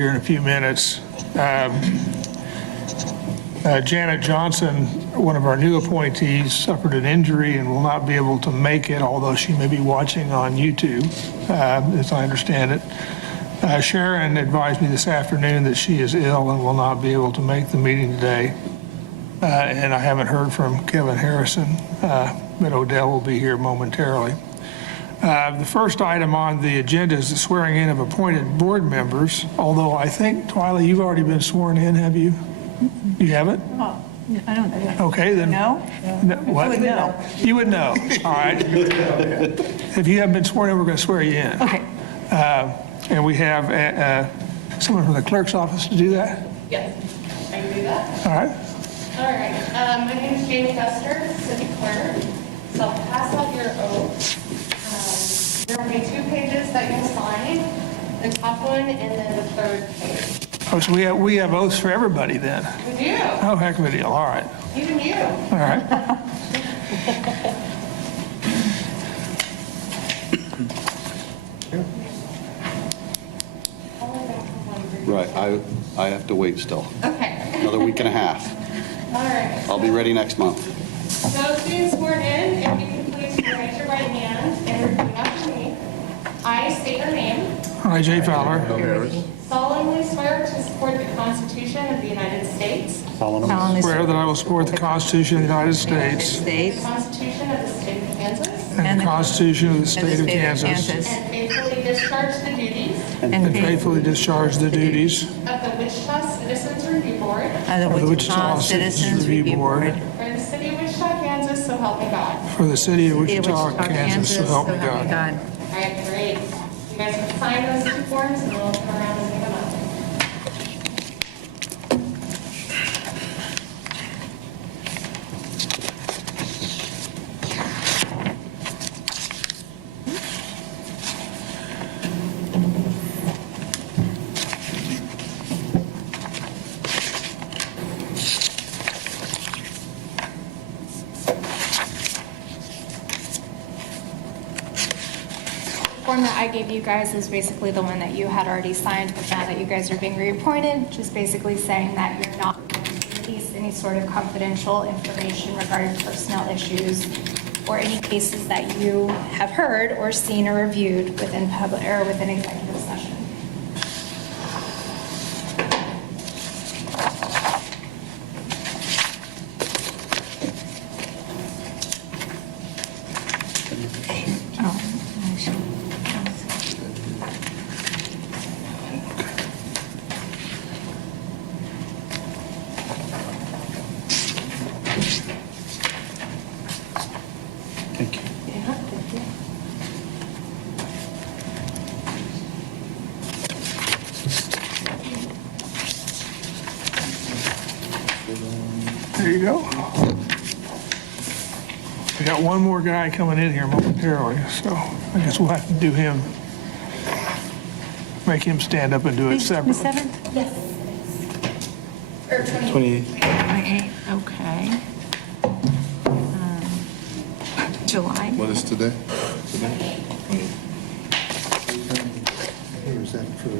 Here in a few minutes. Janet Johnson, one of our new appointees, suffered an injury and will not be able to make it, although she may be watching on YouTube, as I understand it. Sharon advised me this afternoon that she is ill and will not be able to make the meeting today. And I haven't heard from Kevin Harrison, but Odell will be here momentarily. The first item on the agenda is the swearing in of appointed board members, although I think, Twyla, you've already been sworn in, have you? You haven't? Oh, I don't know. Okay, then. No? What? I would know. You would know. All right. If you haven't been sworn in, we're going to swear you in. Okay. And we have someone from the clerk's office to do that? Yes, I can do that. All right. All right, my name is Jamie Custer, city clerk. So I'll pass out your oath. There will be 2 pages that you'll sign, the top one and then the 3rd page. Oh, so we have oaths for everybody then? We do, Oh, heck of a deal. All right. even you. All right. Right, I have to wait still. Okay, Another week and a half. all right. I'll be ready next month. So being sworn in, if you can please raise your right hand and repeat after me. I state your name, I, Jay Fowler, solemnly swear to support the Constitution of the United States, Solemnly swear that I will support the Constitution of the United States the Constitution of the State of Kansas, and the Constitution of the State of Kansas, and faithfully discharge the duties and faithfully discharge the duties of the Wichita Citizens Review Board of the Wichita Citizens Review Board for the city of Wichita, Kansas, so help me God. for the city of Wichita, Kansas, so help me God. All right, great. You guys can sign those 2 forms and we'll come around and pick them up. The form that I gave you guys is basically the one that you had already signed, but now that you guys are being reappointed, just basically saying that you're not going to release any sort of confidential information regarding personnel issues or any cases that you have heard or seen or reviewed within public or within executive session. Thank you. There you go. We got one more guy coming in here momentarily, so I guess we'll have to do him, make him stand up and do it separately. 27th? Yes. Or 28. 28, okay. July? What is today? Or is that for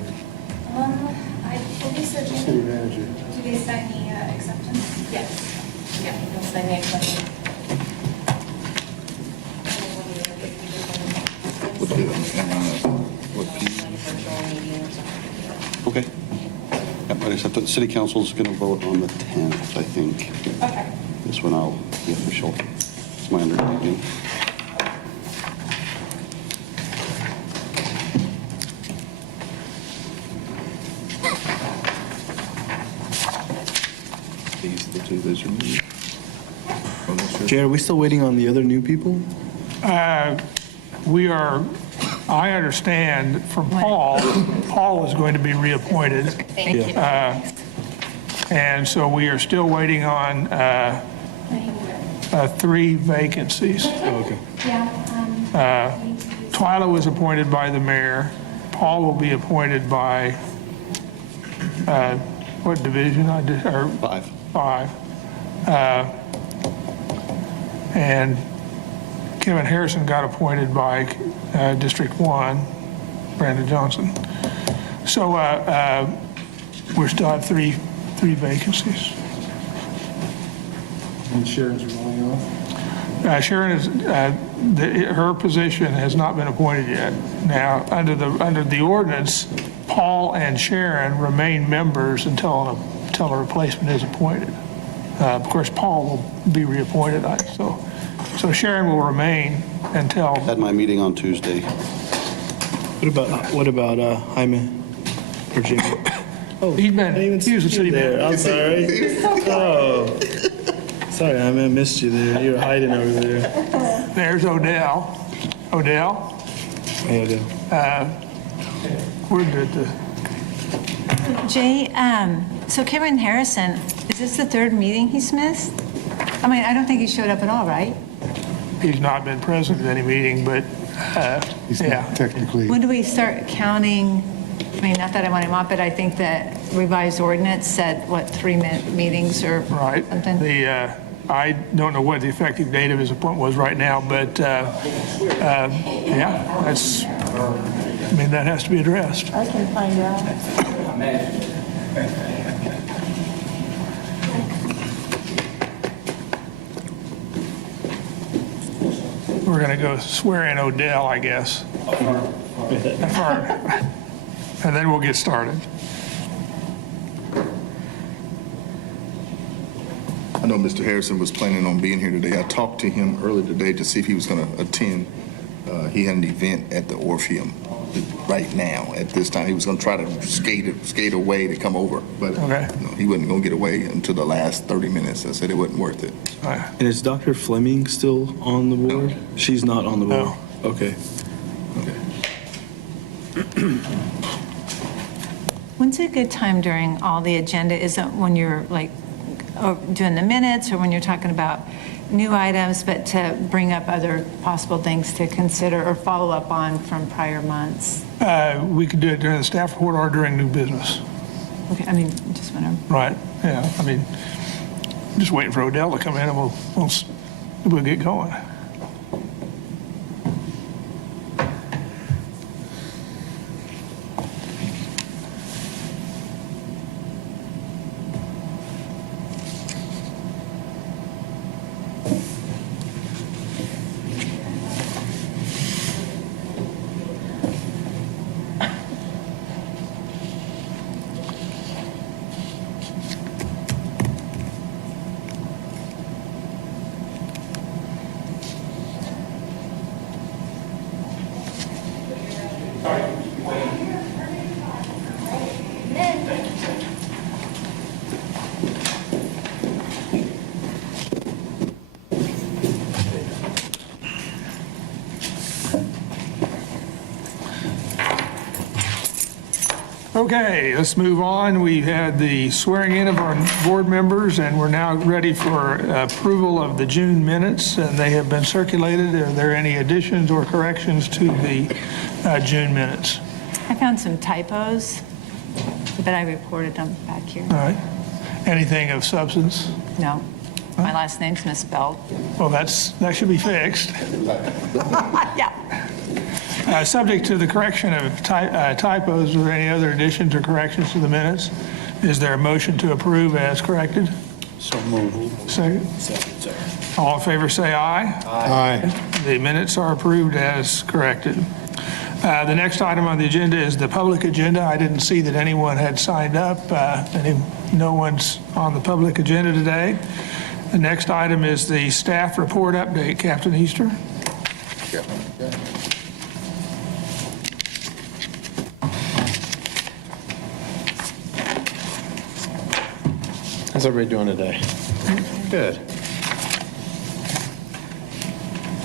I believe so, city Jamie. manager? Do they sign the acceptance? Yes. Yeah, you'll sign the acceptance. Okay. Yeah, but I said the city council is going to vote on the 10th, I think. Okay. This one I'll be official. It's my understanding. These are the 2 that you need. Jay, are we still waiting on the other new people? We are, I understand from Paul, Paul is going to be reappointed. Thank you. And so we are still waiting on 3 vacancies. Oh, okay. Twyla was appointed by the mayor. Paul will be appointed by, what division? Or 5. 5. And Kevin Harrison got appointed by District 1, Brandon Johnson. So we still have three vacancies. And Sharon's rolling off. Sharon is, her position has not been appointed yet. Now, under the ordinance, Paul and Sharon remain members until a replacement is appointed. Of course, Paul will be reappointed, so Sharon will remain until, Had my meeting on Tuesday. What about Jaime or Jimmy? Oh, he was the city manager. I'm sorry. Oh, sorry, Jaime, I missed you there. You were hiding over there. There's Odell. Odell, Hey, Odell. we're good to, Jay, so Kevin Harrison, is this the third meeting he's missed? I mean, I don't think he showed up at all, right? he's not been present at any meeting, but, He's yeah. not technically, When do we start counting? I mean, not that I want him off, but I think the revised ordinance said, what, 3 meetings or Right. something? I don't know what the effective date of his appointment was right now, but, yeah, that's, I mean, that has to be addressed. I can find out. We're going to go swear in Odell, I guess. That far. And then we'll get started. I know Mr. Harrison was planning on being here today. I talked to him earlier today to see if he was going to attend. He had an event at the Orpheum right now. At this time, he was going to try to skate away to come over, but Okay. no, he wasn't going to get away until the last 30 minutes. I said it wasn't worth it. And is Dr. Fleming still on the board? She's not on the board? No. Okay. When's a good time during all the agenda? Is it when you're like doing the minutes or when you're talking about new items, but to bring up other possible things to consider or follow up on from prior months? We could do it during the staff report or during new business. Okay, I mean, just whenever. Right, yeah, I mean, just waiting for Odell to come in and we'll get going. Okay, let's move on. We had the swearing in of our board members, and we're now ready for approval of the June minutes, and they have been circulated. Are there any additions or corrections to the June minutes? I found some typos, but I reported them back here. All right. Anything of substance? No, my last name's misspelled. Well, that should be fixed. Yeah. Subject to the correction of typos, are there any other additions or corrections to the minutes? Is there a motion to approve as corrected? So moved. Second? Second, sir. All in favor, say aye. aye. The minutes are approved as corrected. The next item on the agenda is the public agenda. I didn't see that anyone had signed up. No one's on the public agenda today. The next item is the staff report update. Captain Easter? How's everybody doing today? Good.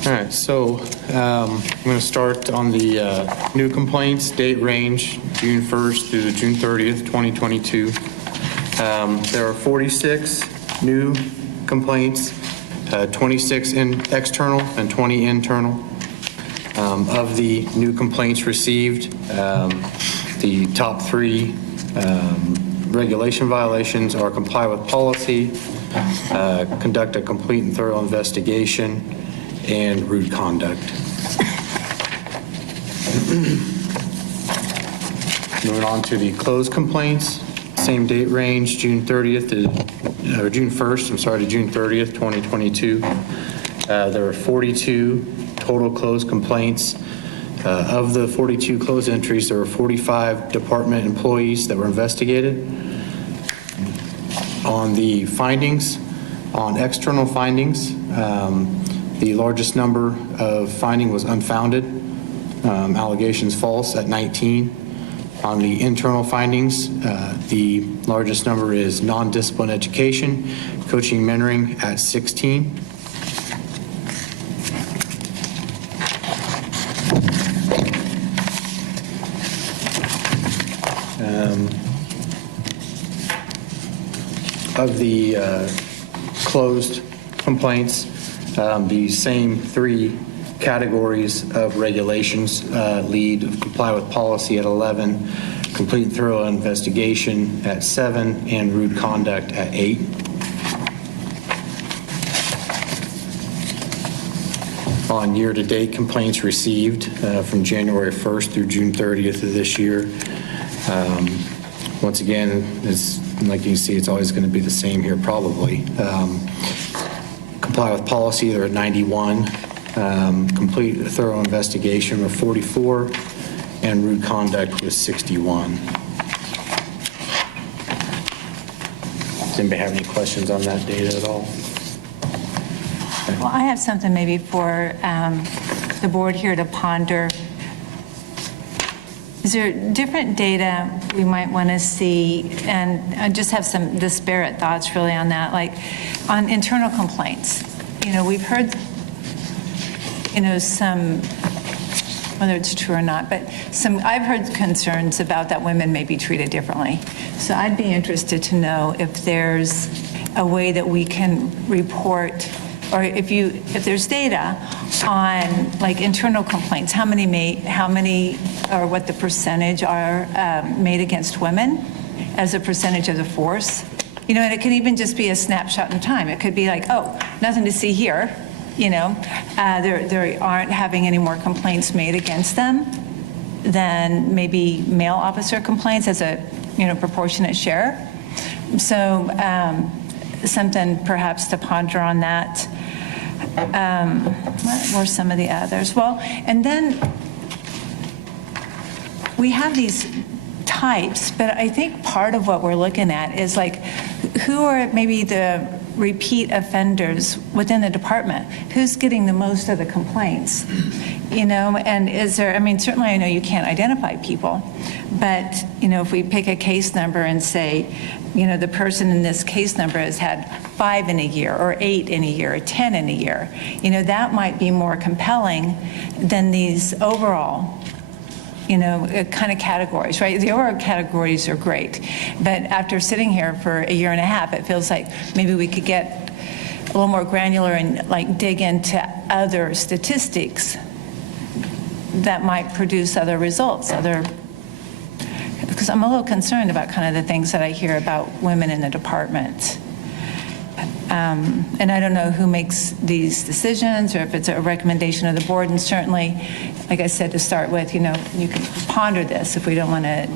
All right, so I'm going to start on the new complaints, date range, June 1st through June 30th, 2022. There are 46 new complaints, 26 external and 20 internal. Of the new complaints received, the top 3 regulation violations are comply with policy, conduct a complete and thorough investigation, and rude conduct. Moving on to the closed complaints, same date range, June 30th or June 1st, I'm sorry, to June 30th, 2022. There were 42 total closed complaints. Of the 42 closed entries, there were 45 department employees that were investigated. On the findings, on external findings, the largest number of finding was unfounded, allegations false at 19. On the internal findings, the largest number is non-discipline education, coaching, mentoring at 16. Of the closed complaints, the same three categories of regulations lead: comply with policy at 11, complete and thorough investigation at 7, and rude conduct at 8. On year-to-date complaints received from January 1st through June 30th of this year, once again, it's like you can see, it's always going to be the same here probably. Comply with policy, they're at 91. Complete thorough investigation were 44, and rude conduct was 61. Does anybody have any questions on that data at all? Well, I have something maybe for the board here to ponder. Is there different data we might want to see? And I just have some disparate thoughts really on that, like on internal complaints. You know, we've heard, you know, some, whether it's true or not, but I've heard concerns about that women may be treated differently. So I'd be interested to know if there's a way that we can report, or if there's data on like internal complaints, how many or what the percentage are made against women as a percentage of the force. You know, and it can even just be a snapshot in time. It could be like, oh, nothing to see here. You know, there aren't having any more complaints made against them than maybe male officer complaints as a, you know, proportionate share. So something perhaps to ponder on that. What were some of the others? Well, and then we have these types, but I think part of what we're looking at is like, who are maybe the repeat offenders within the department? Who's getting the most of the complaints? You know, and is there, I mean, certainly I know you can't identify people, but, you know, if we pick a case number and say, you know, the person in this case number has had 5 in a year, or 8 in a year, or 10 in a year, you know, that might be more compelling than these overall, you know, kind of categories, right? The overall categories are great, but after sitting here for a year and a half, it feels like maybe we could get a little more granular and like dig into other statistics that might produce other results, because I'm a little concerned about kind of the things that I hear about women in the department. And I don't know who makes these decisions or if it's a recommendation of the board. And certainly, like I said, to start with, you know, you can ponder this if we don't want to.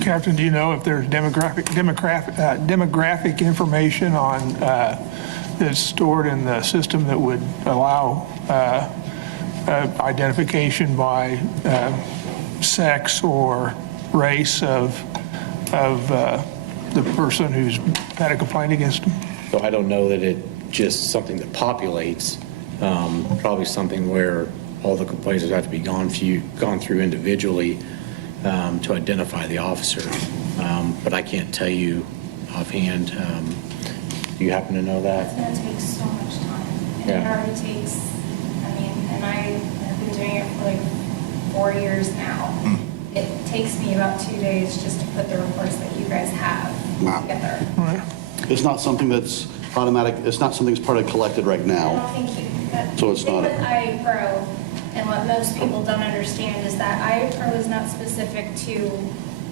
Captain, do you know if there's demographic information on that's stored in the system that would allow identification by sex or race of the person who's had a complaint against them? So I don't know that it just something that populates, probably something where all the complaints would have to be gone through individually to identify the officer. But I can't tell you offhand. Do you happen to know that? It's going to take so much time. And Yeah. it already takes, I mean, and I have been doing it for like 4 years now. It takes me about 2 days just to put the reports that you guys have together. It's not something that's automatic, it's not something that's part of collected right now. Well, thank you. But So it's not The a- thing with IPRO, and what most people don't understand, is that IPRO is not specific to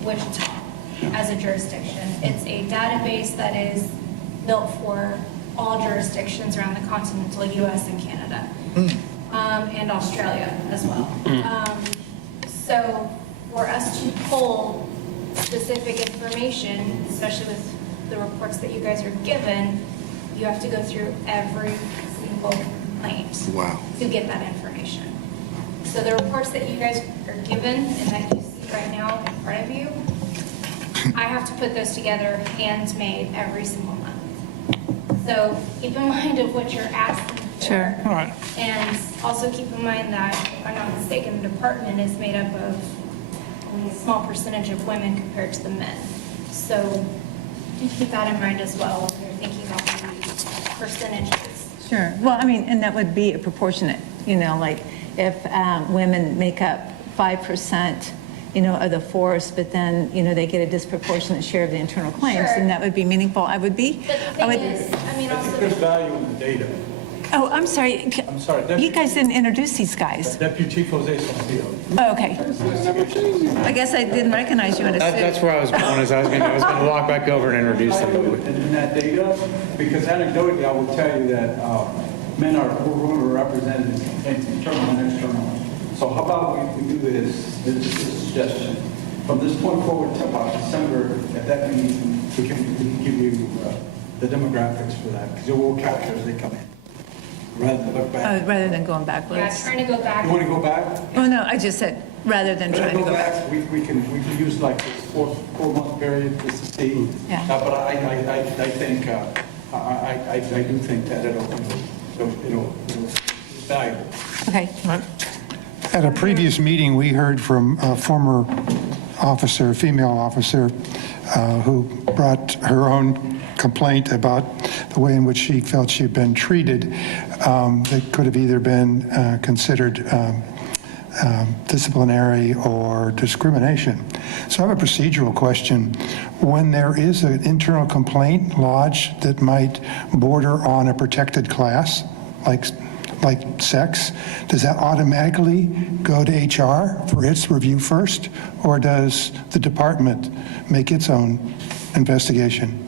Wichita as a jurisdiction. It's a database that is built for all jurisdictions around the continental U.S. and Canada, and Australia as well. So for us to pull specific information, especially with the reports that you guys are given, you have to go through every single complaint Wow. to get that information. So the reports that you guys are given and that you see right now in front of you, I have to put those together handmade every single month. So keep in mind of what you're asking for. Sure. All right. And also keep in mind that, if I'm not mistaken, the department is made up of only a small percentage of women compared to the men. So do keep that in mind as well when you're thinking about the percentages. Sure. Well, I mean, and that would be a proportionate, like if women make up 5%, of the force, but then, they get a disproportionate share of the internal claims, Sure. and that would be meaningful. I would be. But the I would. thing is, I mean, also. There's value in the data. Oh, I'm sorry. I'm sorry, You guys didn't introduce these guys. Deputy Chief Jose Sotillo. Oh, okay. I guess I didn't recognize you in a suit. That's where I was going, is I was gonna walk back over and introduce them. And in that data, because anecdotally, I will tell you that men are overrepresented in internal and external. So how about we do this is a suggestion. From this point forward to about December, at that meeting, we can give you the demographics for that, because it will capture as they come in, rather than look back. Rather than going Yeah, backwards. trying to go back. You want to go back? Oh, no, I just said, rather than trying to go back. We can use like this four-month period just to see. Yeah. But I think, I do think that it's valuable. Okay. At a previous meeting, we heard from a former officer, female officer, who brought her own complaint about the way in which she felt she'd been treated that could have either been considered disciplinary or discrimination. So I have a procedural question. When there is an internal complaint lodged that might border on a protected class, like sex, does that automatically go to HR for its review first, or does the department make its own investigation?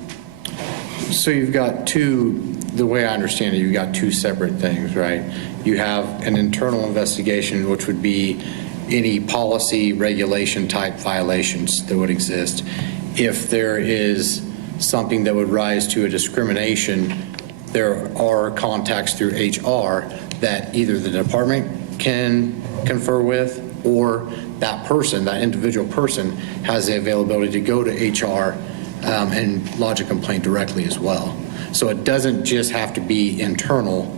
So you've got the way I understand it, you've got two separate things, right? You have an internal investigation, which would be any policy, regulation type violations that would exist. If there is something that would rise to a discrimination, there are contacts through HR that either the department can confer with, or that person, that individual person, has the availability to go to HR and lodge a complaint directly as well. So it doesn't just have to be internal,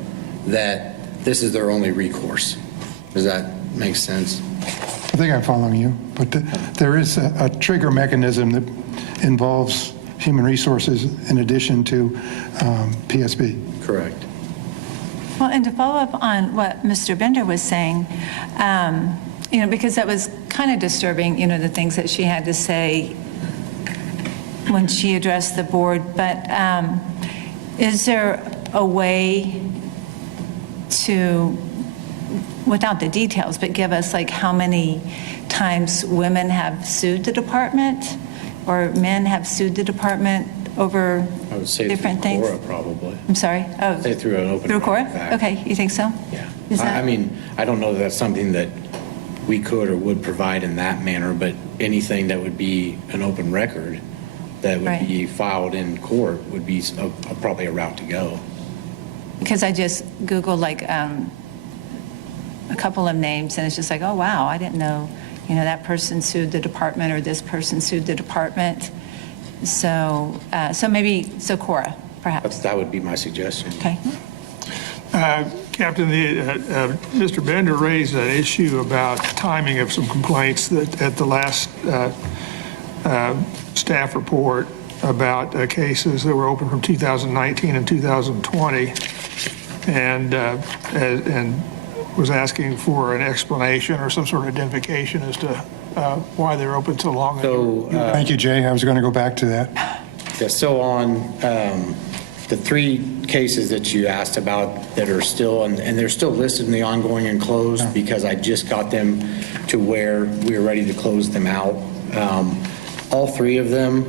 that this is their only recourse. Does that make sense? I think I'm following you, but there is a trigger mechanism that involves human resources in addition to PSB. Correct. Well, and to follow up on what Mr. Bender was saying, because that was kind of disturbing, the things that she had to say when she addressed the board, but is there a way to, without the details, but give us like how many times women have sued the department or men have sued the department over I would say different through things? Cora, probably. I'm sorry? Oh, Say through an open through Cora? record fact. Okay, you think so? Yeah. Is that- I mean, I don't know that that's something that we could or would provide in that manner, but anything that would be an open record that would Right. be filed in court would be probably a route to go. Because I just Googled like a couple of names, and it's just like, oh, wow, I didn't know, that person sued the department or this person sued the department. So Cora, perhaps. That would be my suggestion. Okay. Captain, Mr. Bender raised an issue about timing of some complaints that at the last staff report about cases that were open from 2019 and 2020, and was asking for an explanation or some sort of identification as to why they're open so long. So, Thank you, Jay. I was going to go back to that. yeah, so on the three cases that you asked about that are still, and they're still listed in the ongoing and closed because I just got them to where we were ready to close them out. All three of them,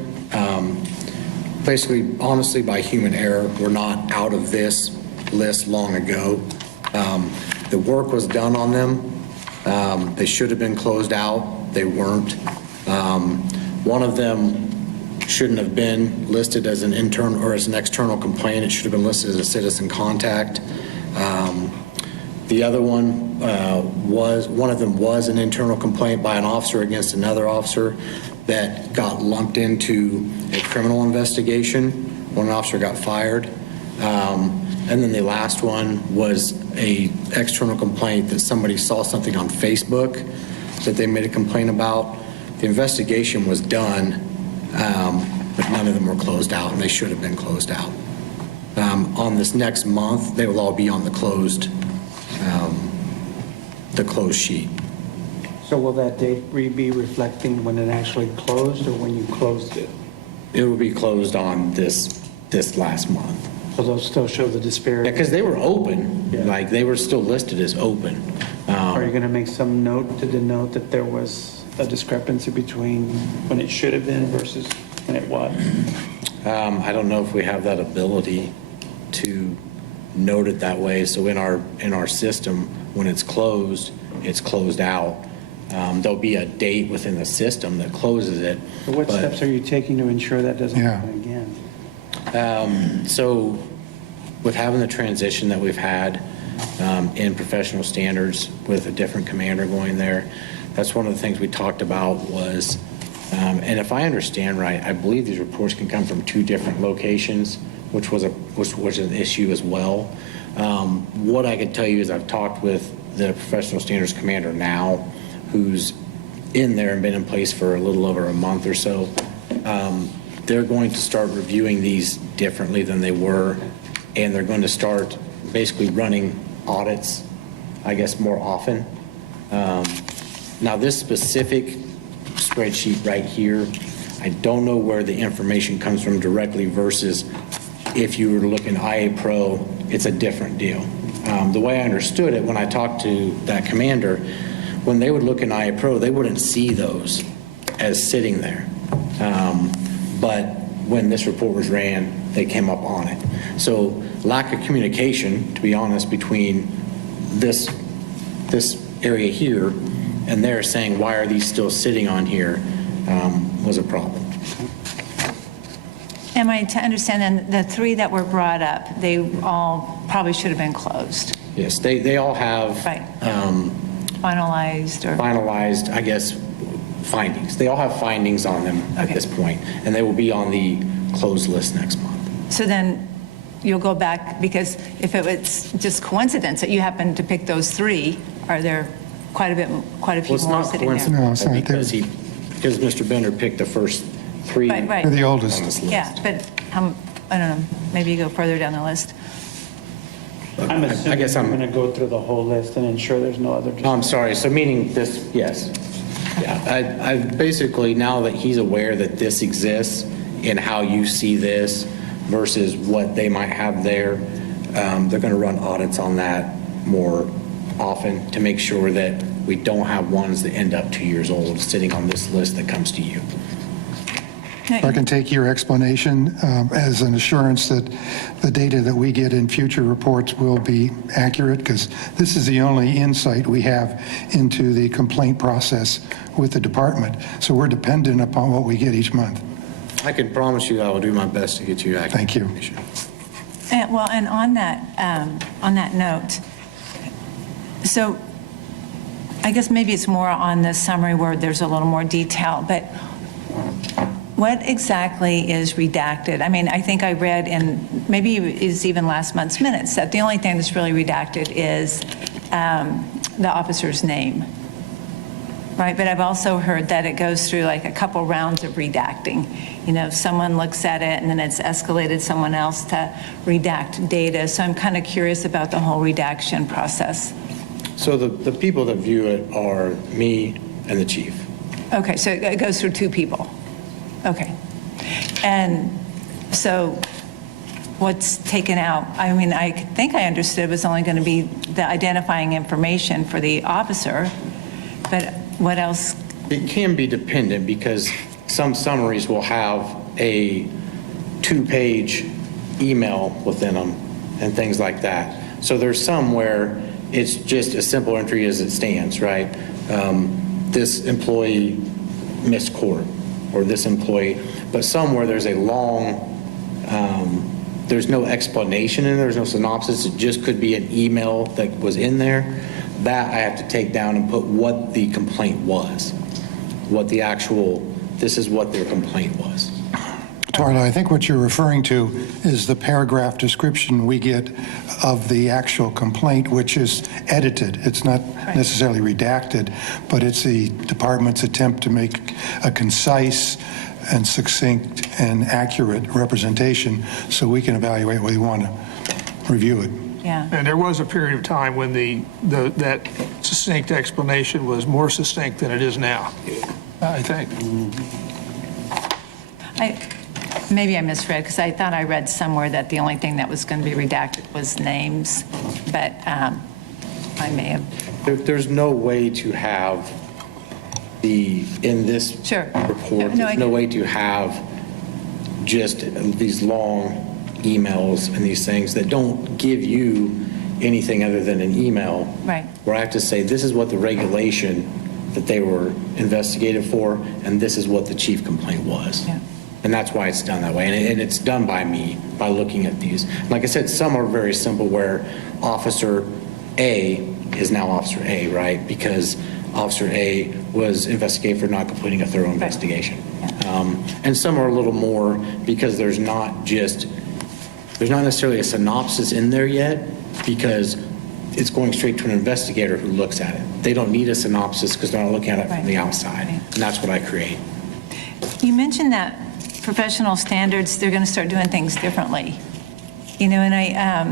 basically, honestly, by human error, were not out of this list long ago. The work was done on them. They should have been closed out. They weren't. One of them shouldn't have been listed as an internal or as an external complaint. It should have been listed as a citizen contact. The other one one of them was an internal complaint by an officer against another officer that got lumped into a criminal investigation when an officer got fired. And then the last one was a external complaint that somebody saw something on Facebook that they made a complaint about. The investigation was done, but none of them were closed out, and they should have been closed out. On this next month, they will all be on the closed sheet. So will that date be reflecting when it actually closed or when you closed it? It will be closed on this last month. So they'll still show the disparity? Because they were open, Yeah. like they were still listed as open. Are you going to make some note to denote that there was a discrepancy between when it should have been versus when it was? I don't know if we have that ability to note it that way. So in our system, when it's closed out. There'll be a date within the system that closes it. So what but- steps are you taking to ensure that doesn't Yeah. happen again? So with having the transition that we've had in professional standards with a different commander going there, that's one of the things we talked about was, and if I understand right, I believe these reports can come from 2 different locations, which was an issue as well. What I can tell you is I've talked with the professional standards commander now, who's in there and been in place for a little over a month or so. They're going to start reviewing these differently than they were, and they're going to start basically running audits, I guess, more often. Now, this specific spreadsheet right here, I don't know where the information comes from directly versus if you were to look in IA Pro, it's a different deal. The way I understood it when I talked to that commander, when they would look in IA Pro, they wouldn't see those as sitting there. But when this report was ran, they came up on it. So lack of communication, to be honest, between this area here and they're saying, why are these still sitting on here, was a problem. Am I to understand then, the 3 that were brought up, they all probably should have been closed? Yes, they all have Right. Finalized or? finalized, I guess, findings. They all have findings on them at Okay. this point, and they will be on the closed list next month. So then you'll go back, because if it was just coincidence that you happened to pick those 3, are there quite a few Well, it's more not sitting there? coincidental No, it's not. because Mr. Bender picked the first 3 Right, right. They're the on oldest. this list. Yeah, but I don't know, maybe you go further down the list. I'm assuming guess you're I'm- going to go through the whole list and ensure there's no other. Oh, I'm sorry, so meaning this, yes. Yeah, I basically, now that he's aware that this exists and how you see this versus what they might have there, they're going to run audits on that more often to make sure that we don't have ones that end up 2 years old sitting on this list that comes to you. If I can take your explanation as an assurance that the data that we get in future reports will be accurate, because this is the only insight we have into the complaint process with the department. So we're dependent upon what we get each month. I can promise you I will do my best to get you accurate Thank you. information. Well, and on that note, so I guess maybe it's more on the summary where there's a little more detail, but what exactly is redacted? I mean, I think I read in, maybe it's even last month's minutes, that the only thing that's really redacted is the officer's name, right? But I've also heard that it goes through like a couple rounds of redacting. You know, someone looks at it and then it's escalated someone else to redact data. So I'm kind of curious about the whole redaction process. So the people that view it are me and the chief. Okay, so it goes through 2 people. Okay. And so what's taken out? I mean, I think I understood it was only going to be the identifying information for the officer, but what else? It can be dependent because some summaries will have a 2-page email within them and things like that. So there's some where it's just a simple entry as it stands, right? This employee missed court or this employee, but somewhere there's a long, there's no explanation in there, there's no synopsis, it just could be an email that was in there. That I have to take down and put what the complaint was, what the actual, this is what their complaint was. Tarla, I think what you're referring to is the paragraph description we get of the actual complaint, which is edited. It's not necessarily redacted, but it's the department's attempt to make a concise and succinct and accurate representation so we can evaluate whether we want to review it. Yeah. And there was a period of time when that succinct explanation was more succinct than it is now, I think. Maybe I misread, because I thought I read somewhere that the only thing that was going to be redacted was names, but I may have. There's no way to have in this Sure. report, No, there's no way to have just these long emails and these things that don't give you anything other than an email. Right. Where I have to say, this is what the regulation that they were investigated for, and this is what the chief complaint was. Yeah. And that's why it's done that way. And it's done by me, by looking at these. Like I said, some are very simple where Officer A is now Officer A, right? Because Officer A was investigated for not completing a thorough investigation. And some are a little more because there's not necessarily a synopsis in there yet because it's going straight to an investigator who looks at it. They don't need a synopsis because they're not looking at it from the outside. And that's what I create. You mentioned that professional standards, they're going to start doing things differently. You know, and I,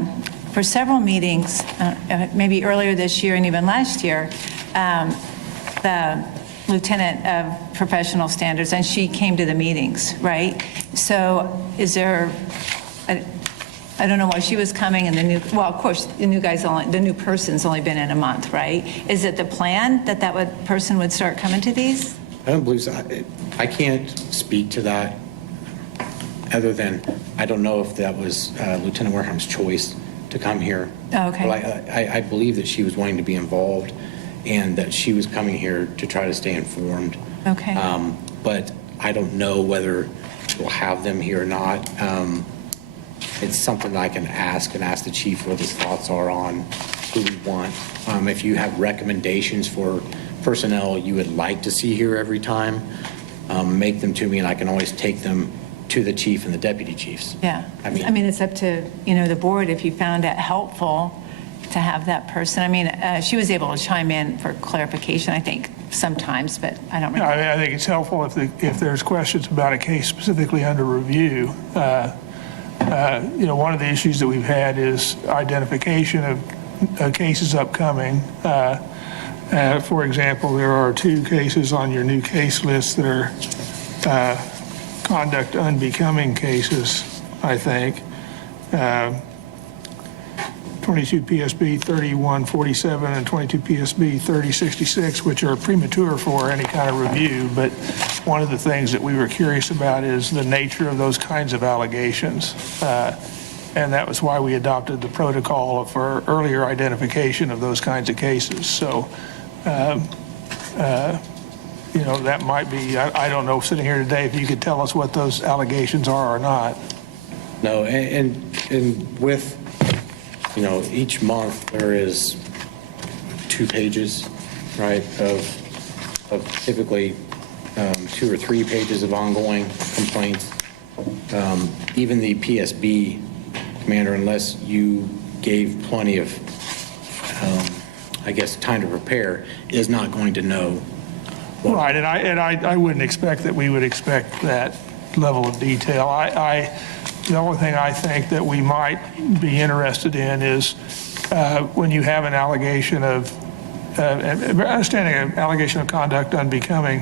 for several meetings, maybe earlier this year and even last year, the lieutenant of professional standards, and she came to the meetings, right? So is there, I don't know why she was coming and of course, the new person's only been in a month, right? Is it the plan that person would start coming to these? I don't believe so. I can't speak to that other than I don't know if that was Lieutenant Wareham's choice to come here. Oh, okay. But I believe that she was wanting to be involved and that she was coming here to try to stay informed. Okay. But I don't know whether we'll have them here or not. It's something that I can ask the chief what his thoughts are on who we want. If you have recommendations for personnel you would like to see here every time, make them to me and I can always take them to the chief and the deputy chiefs. Yeah. I mean, it's up to, the board if you found it helpful to have that person. I mean, she was able to chime in for clarification, I think, sometimes, but I don't remember. I think it's helpful if there's questions about a case specifically under review. One of the issues that we've had is identification of cases upcoming. For example, there are 2 cases on your new case list that are conduct unbecoming cases, I think. 22 PSB 3147 and 22 PSB 3066, which are premature for any kind of review. But one of the things that we were curious about is the nature of those kinds of allegations. And that was why we adopted the protocol for earlier identification of those kinds of cases. So, that might be, I don't know, sitting here today, if you could tell us what those allegations are or not. No, and with, each month there is 2 pages, right, of typically 2 or 3 pages of ongoing complaints. Even the PSB commander, unless you gave plenty of, time to prepare, is not going to know. Right, and I wouldn't expect that we would expect that level of detail. The only thing I think that we might be interested in is when you have an allegation of, understanding an allegation of conduct unbecoming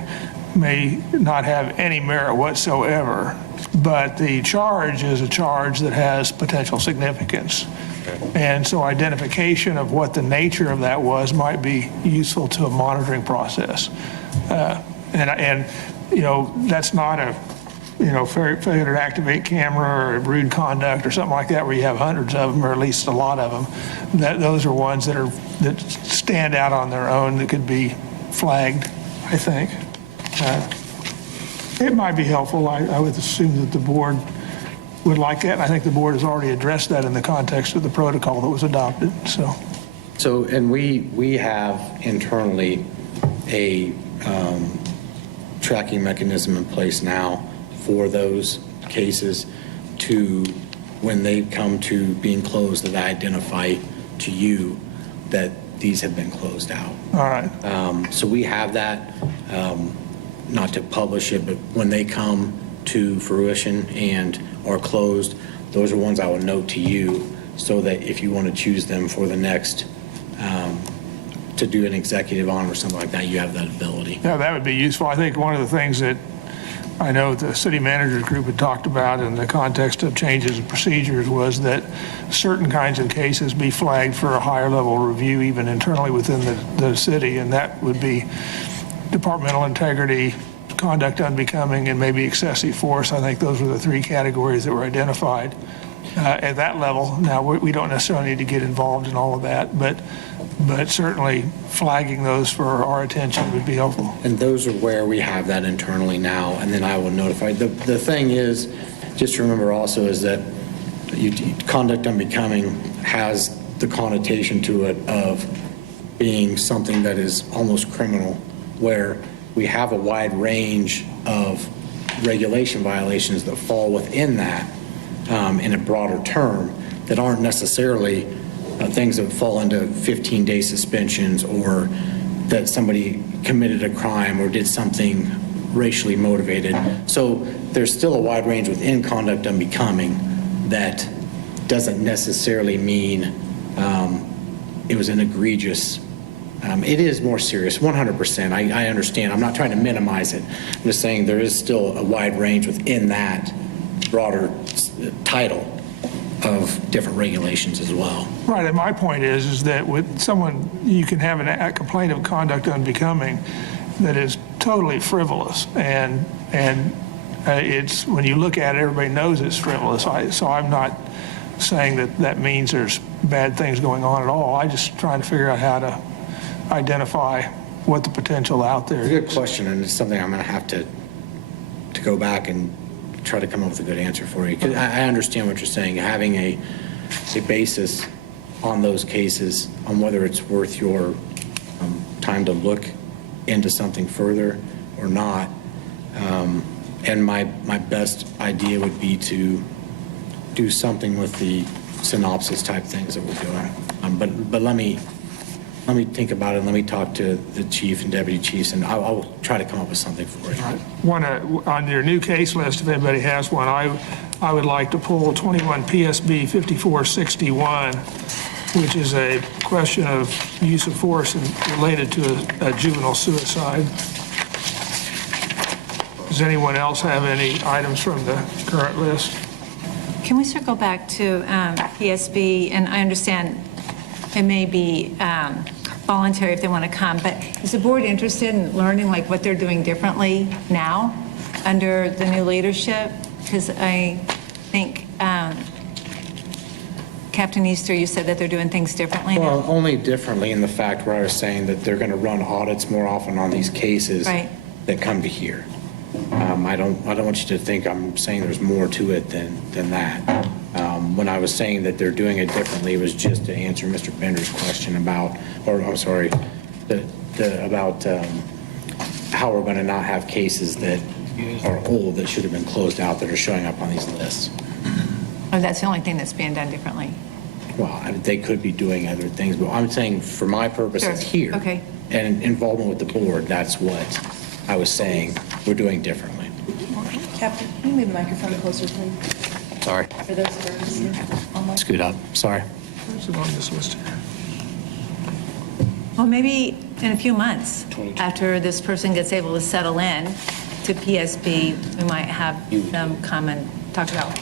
may not have any merit whatsoever, but the charge is a charge that has potential significance. And so identification of what the nature of that was might be useful to a monitoring process. That's not a, failure to activate camera or rude conduct or something like that where you have hundreds of them or at least a lot of them. Those are ones that stand out on their own that could be flagged, I think. It might be helpful. I would assume that the board would like that. I think the board has already addressed that in the context of the protocol that was adopted, so. So, and we have internally a tracking mechanism in place now for those cases to, when they come to being closed, that I identify to you that these have been closed out. All right. So we have that, not to publish it, but when they come to fruition and are closed, those are ones I will note to you so that if you want to choose them for the next, to do an executive on or something like that, you have that ability. Yeah, that would be useful. I think one of the things that I know the city managers group had talked about in the context of changes in procedures was that certain kinds of cases be flagged for a higher level review, even internally within the city, and that would be departmental integrity, conduct unbecoming, and maybe excessive force. I think those were the three categories that were identified at that level. Now, we don't necessarily need to get involved in all of that, but certainly flagging those for our attention would be helpful. And those are where we have that internally now, and then I will notify. The thing is, just remember also is that conduct unbecoming has the connotation to it of being something that is almost criminal, where we have a wide range of regulation violations that fall within that in a broader term that aren't necessarily things that fall into 15-day suspensions or that somebody committed a crime or did something racially motivated. So there's still a wide range within conduct unbecoming that doesn't necessarily mean it was an egregious. It is more serious, 100%. I understand. I'm not trying to minimize it. I'm just saying there is still a wide range within that broader title of different regulations as well. Right, and my point is that with someone, you can have a complaint of conduct unbecoming that is totally frivolous, and it's, when you look at it, everybody knows it's frivolous. So I'm not saying that means there's bad things going on at all. I'm just trying to figure out how to identify what the potential out there It's a is. good question, and it's something I'm going to have to go back and try to come up with a good answer for you. 'Cause I understand what you're saying. Having a basis on those cases, on whether it's worth your time to look into something further or not. And my best idea would be to do something with the synopsis type things that we're doing. But let me think about it, and let me talk to the chief and deputy chiefs, and I'll try to come up with something for you. On your new case list, if anybody has one, I would like to pull 21 PSB 5461, which is a question of use of force related to a juvenile suicide. Does anyone else have any items from the current list? Can we circle back to PSB? And I understand it may be voluntary if they want to come, but is the board interested in learning like what they're doing differently now under the new leadership? Because I think, Captain Easter, you said that they're doing things differently now? Well, only differently in the fact where I was saying that they're going to run audits more often on these cases Right. that come to here. I don't want you to think I'm saying there's more to it than that. When I was saying that they're doing it differently, it was just to answer Mr. Bender's question about, or I'm sorry, about how we're going to not have cases that are old that should have been closed out that are showing up on these lists. Oh, that's the only thing that's being done differently? Well, they could be doing other things, but I'm saying for my purposes Sure. here. Okay. And involvement with the board, that's what I was saying we're doing differently. Captain, can you move the microphone closer, please? Sorry. For those who are online. Scoot up, sorry. Where's it on this list here? Well, maybe in a few months, after this person gets able to settle in to PSB, we might have them come and talk about.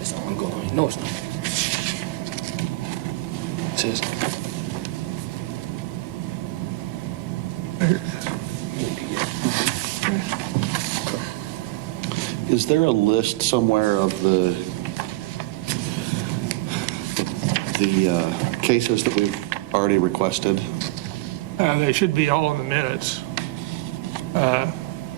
It's ongoing. No, it's not. It says, Is there a list somewhere of the cases that we've already requested? They should be all in the minutes.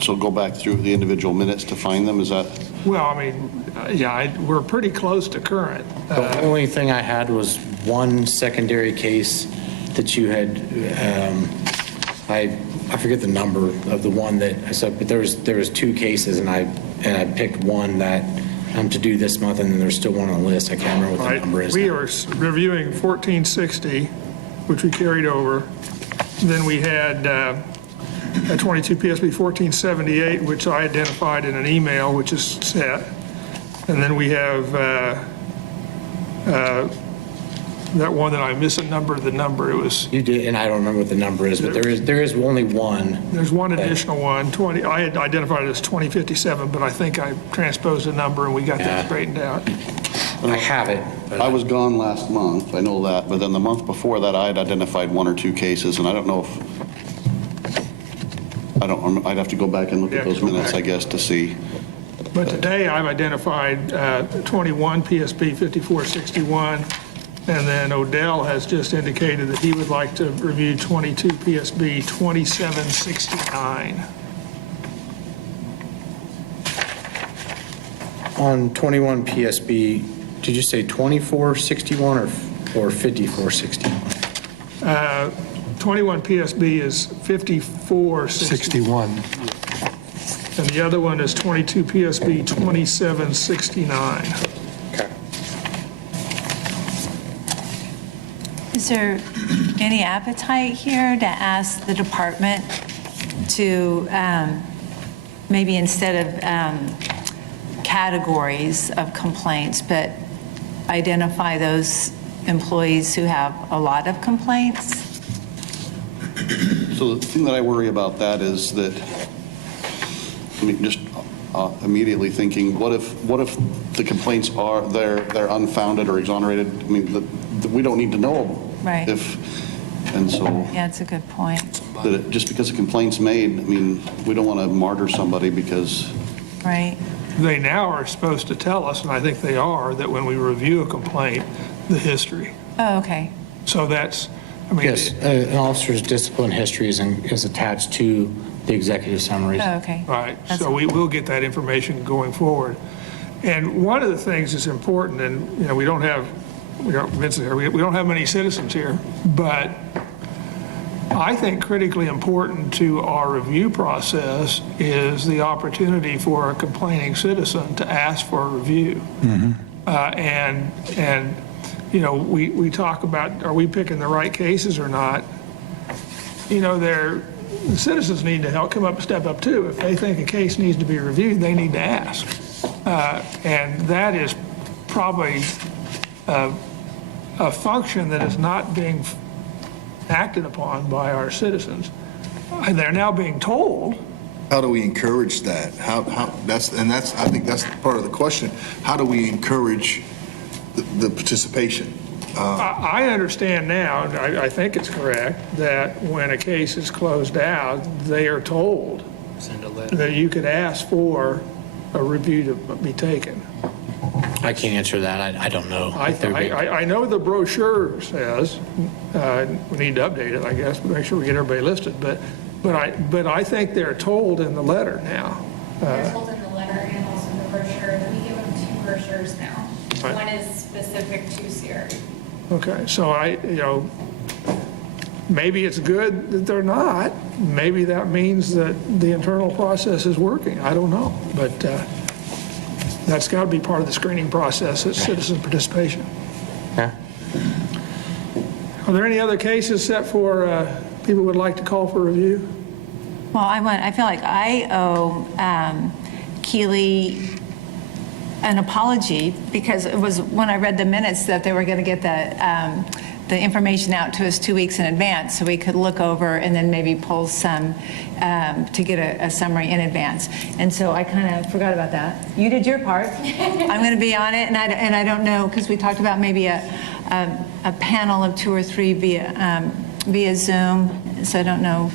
So go back through the individual minutes to find them, is that? Well, I mean, we're pretty close to current. The only thing I had was one secondary case that you had, I forget the number of the one that I said, but there was two cases, and I picked one that to do this month, and then there's still one on the list. I can't remember what the number is. We now. are reviewing 1460, which we carried over. Then we had a 22 PSB 1478, which I identified in an email, which is set. And then we have that one that I missed the number. It was. You did, and I don't remember what the number is, but there is only one. There's one additional one, 20, I had identified it as 2057, but I think I transposed a number and we got that straightened out. I have it. I was gone last month, I know that, but then the month before that, I had identified one or two cases, and I don't know if, I'd have to go back and look at those minutes, I guess, to see. But today I've identified 21 PSB 5461, and then Odell has just indicated that he would like to review 22 PSB 2769. On 21 PSB, did you say 2461 or 5461? 21 PSB is 5461. 61. And the other one is 22 PSB 2769. Okay. Is there any appetite here to ask the department to maybe instead of categories of complaints, but identify those employees who have a lot of complaints? So the thing that I worry about that is that, I mean, just immediately thinking, what if the complaints are, they're unfounded or exonerated? I mean, we don't need to know them. Right. And so. Yeah, it's a good point. That just because a complaint's made, I mean, we don't want to martyr somebody because. Right. They now are supposed to tell us, and I think they are, that when we review a complaint, the history. Oh, okay. So that's, I mean. Yes, an officer's discipline history is attached to the executive summaries. Oh, okay. Right, so we will get that information going forward. And one of the things that's important, and, you know, we don't have many citizens here, but I think critically important to our review process is the opportunity for a complaining citizen to ask for a review. And you know, we talk about, are we picking the right cases or not? You know, the citizens need to come up and step up too. If they think a case needs to be reviewed, they need to ask. And that is probably a function that is not being acted upon by our citizens. And they're now being told. How do we encourage that? I think that's part of the question. How do we encourage the participation? I understand now, and I think it's correct, that when a case is closed out, they are told that you could ask for a review to be taken. I can't answer that. I don't know. I know the brochure says, we need to update it, I guess, make sure we get everybody listed, but I think they're told in the letter now. They're told in the letter and also in the brochure. We give them two brochures now. Right. One is specific to CRE. Okay, so maybe it's good that they're not. Maybe that means that the internal process is working. I don't know, but that's got to be part of the screening process, is citizen participation. Yeah. Are there any other cases set for people who would like to call for review? Well, I feel like I owe Keeley an apology, because it was when I read the minutes that they were going to get the information out to us 2 weeks in advance so we could look over and then maybe pull some to get a summary in advance. And so I kind of forgot about that. You did your part. I'm going to be on it, and I don't know, because we talked about maybe a panel of 2 or 3 via Zoom. So I don't know,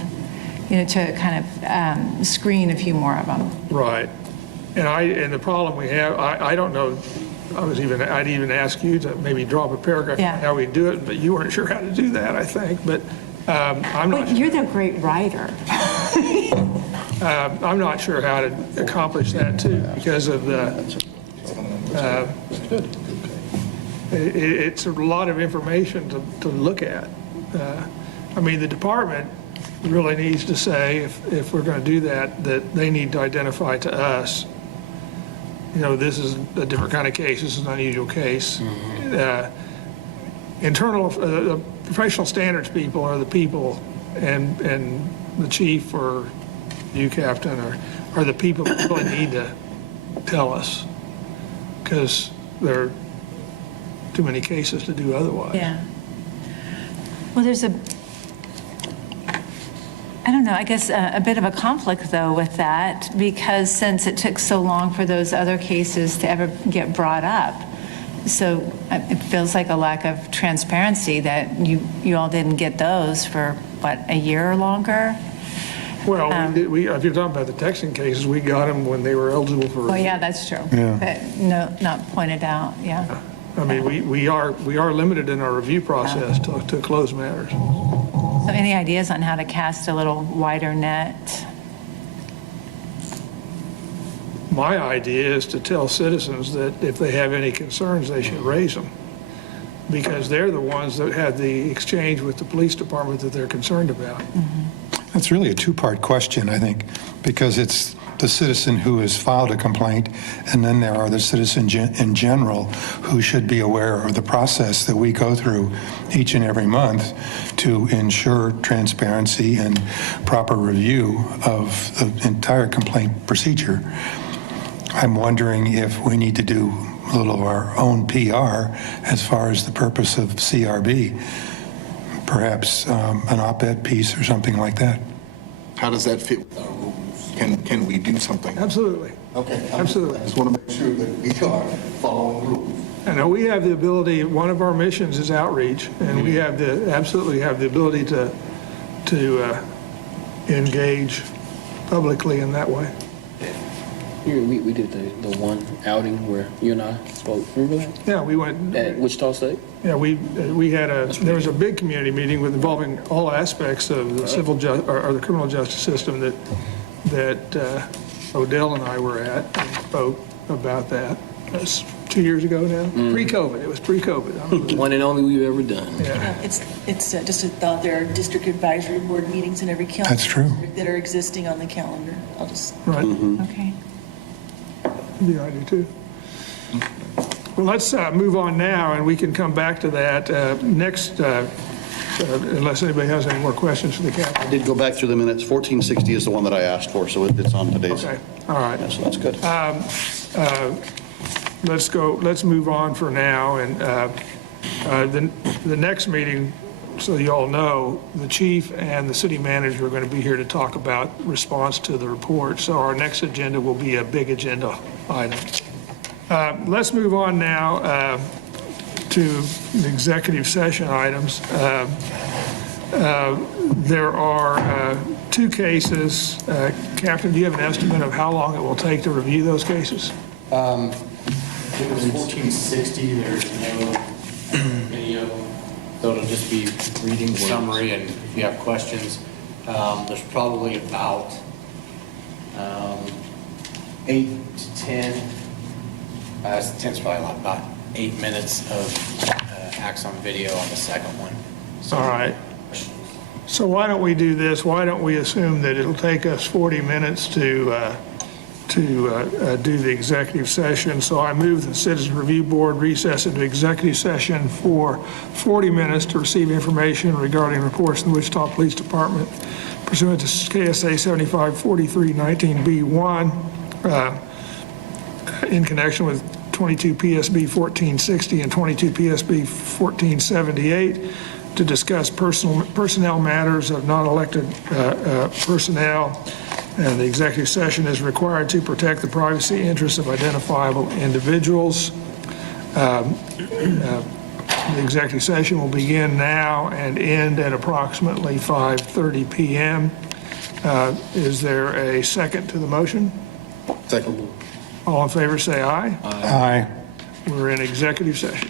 to kind of screen a few more of them. Right. And the problem we have, I don't know, I'd even ask you to maybe drop a paragraph on how we do it, but you weren't sure how to do that, I think. But I'm Well, not, you're the great writer. I'm not sure how to accomplish that too, because of the, it's a lot of information to look at. I mean, the department really needs to say, if we're going to do that, that they need to identify to us, you know, this is a different kind of case, this is an unusual case. Professional standards people are the people, and the chief or you, Captain, are the people that really need to tell us, because there are too many cases to do otherwise. Yeah. Well, there's I don't know, I guess a bit of a conflict, though, with that, because since it took so long for those other cases to ever get brought up, so it feels like a lack of transparency that you all didn't get those for, what, a year or longer? Well, if you're talking about the texting cases, we got them when they were eligible for Oh, review. yeah, that's true. Yeah. But no, not pointed out, yeah. I mean, we are limited in our review process to close matters. So any ideas on how to cast a little wider net? My idea is to tell citizens that if they have any concerns, they should raise them, because they're the ones that had the exchange with the police department that they're concerned about. That's really a two-part question, I think, because it's the citizen who has filed a complaint, and then there are the citizens in general who should be aware of the process that we go through each and every month to ensure transparency and proper review of the entire complaint procedure. I'm wondering if we need to do a little of our own PR as far as the purpose of CRB, perhaps an op-ed piece or something like that. How does that fit with our rules? Can we do something? Absolutely. Okay. Absolutely. I just want to make sure that we are following rules. I know we have the ability, one of our missions is outreach, and we have absolutely have the ability to engage publicly in that way. We did the one outing where you and I spoke. Remember that? Yeah, we went. At Wichita State? Yeah, we had there was a big community meeting involving all aspects of the or the criminal justice system that Odell and I were at and spoke about that. That's 2 years ago now. Pre-COVID. It was pre-COVID. One and only we've ever done. Yeah. It's just a thought, there are district advisory board meetings in every county. That's true. That are existing on the calendar. I'll just. Right. Okay. Yeah, I do too. Well, let's move on now, and we can come back to that next, unless anybody has any more questions for the captain. I did go back through the minutes. 1460 is the one that I asked for, so it's on today's. Okay, all right. Yeah, so that's good. Let's move on for now, and the next meeting, so you all know, the chief and the city manager are going to be here to talk about response to the report. So our next agenda will be a big agenda item. Let's move on now to the executive session items. There are two cases. Captain, do you have an estimate of how long it will take to review those cases? It was 1460, there's no video, so it'll just be reading summary, and if you have questions, there's probably about 8 to 10, 10's probably a lot, about 8 minutes of Axon video on the second one. So, All right. So why don't we do this? Why don't we assume that it'll take us 40 minutes to do the executive session? So I move the Citizen Review Board recess into executive session for 40 minutes to receive information regarding reports in the Wichita Police Department pursuant to KSA 754319B1 in connection with 22 PSB 1460 and 22 PSB 1478 to discuss personnel matters of non-elected personnel. And the executive session is required to protect the privacy interests of identifiable individuals. The executive session will begin now and end at approximately 5:30 p.m. Is there a second to the motion? Second. All in favor, say aye. Aye. We're in executive session.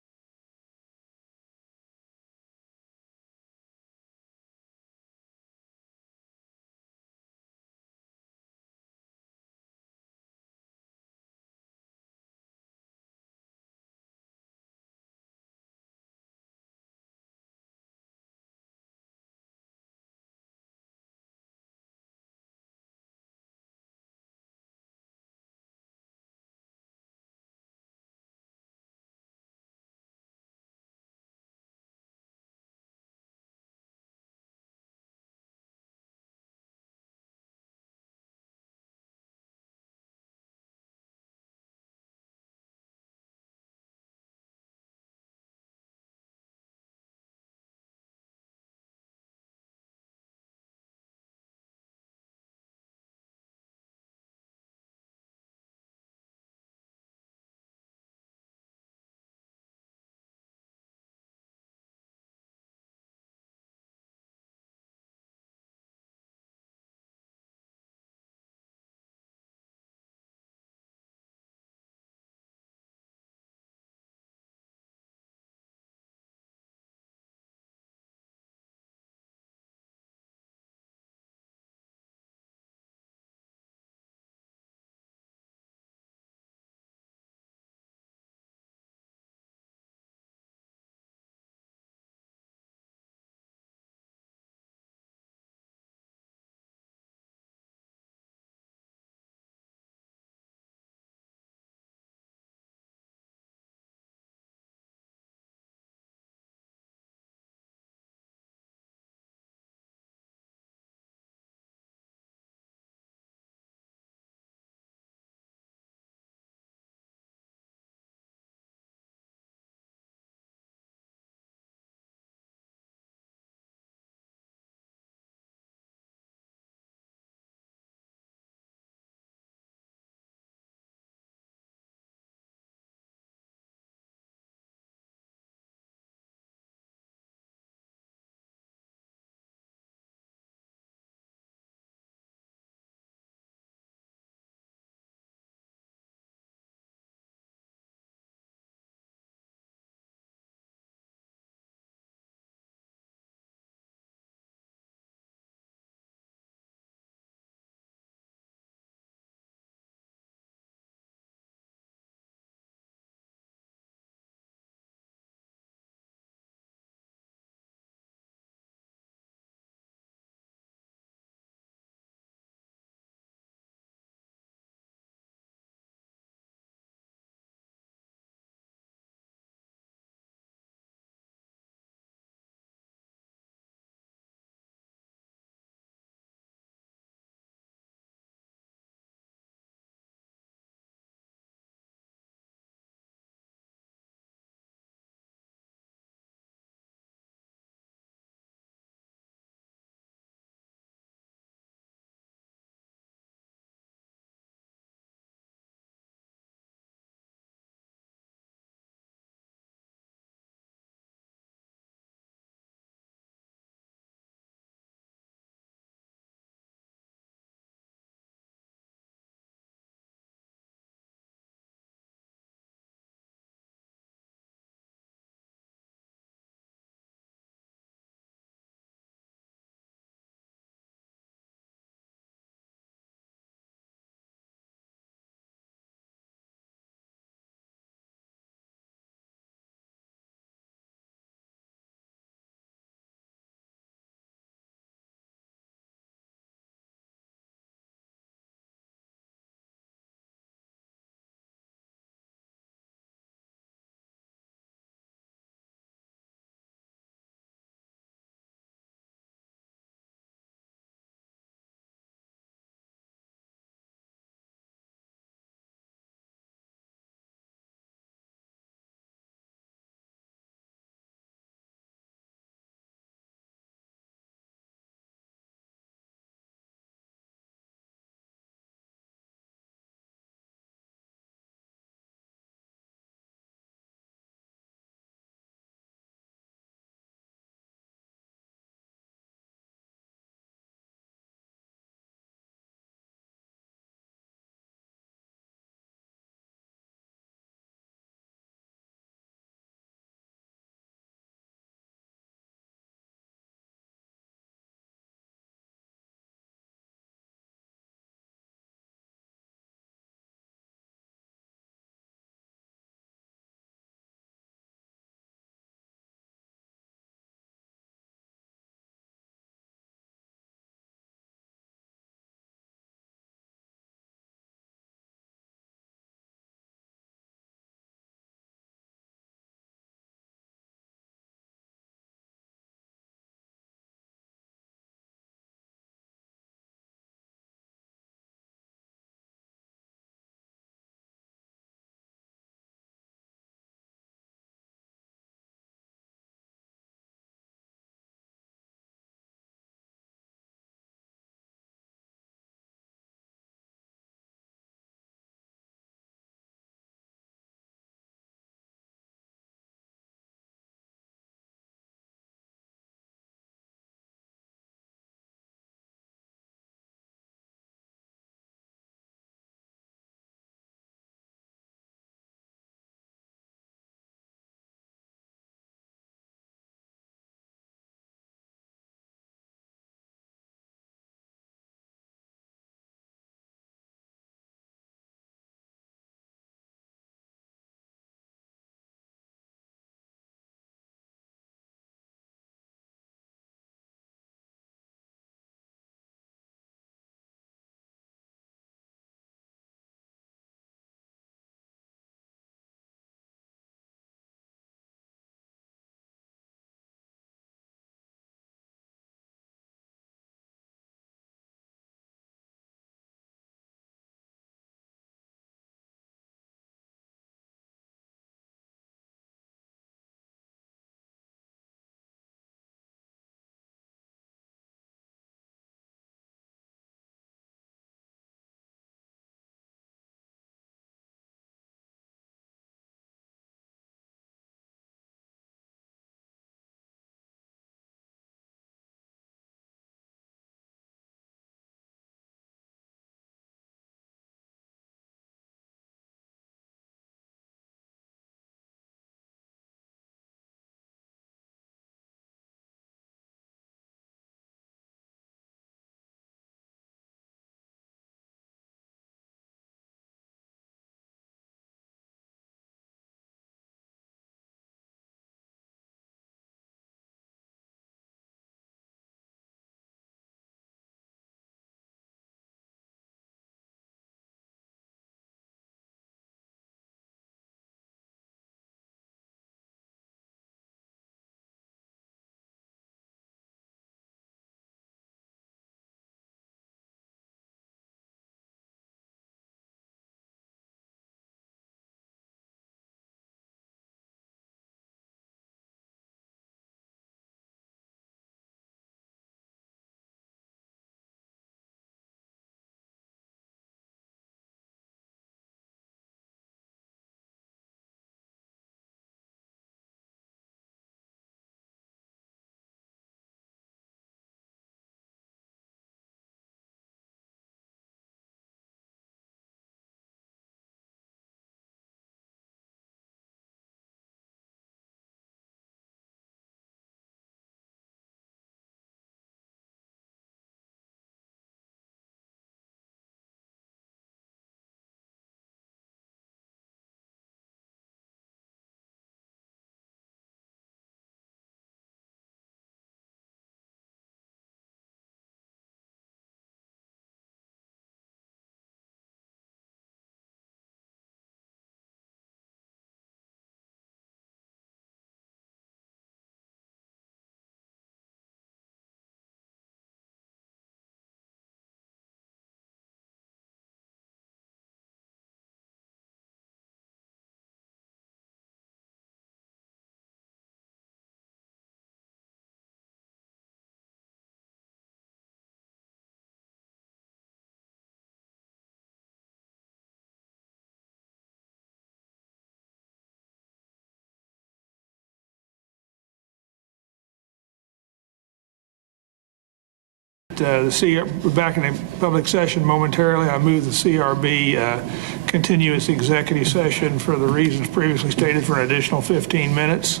we're back in a public session momentarily. I move the CRB continuous executive session for the reasons previously stated for an additional 15 minutes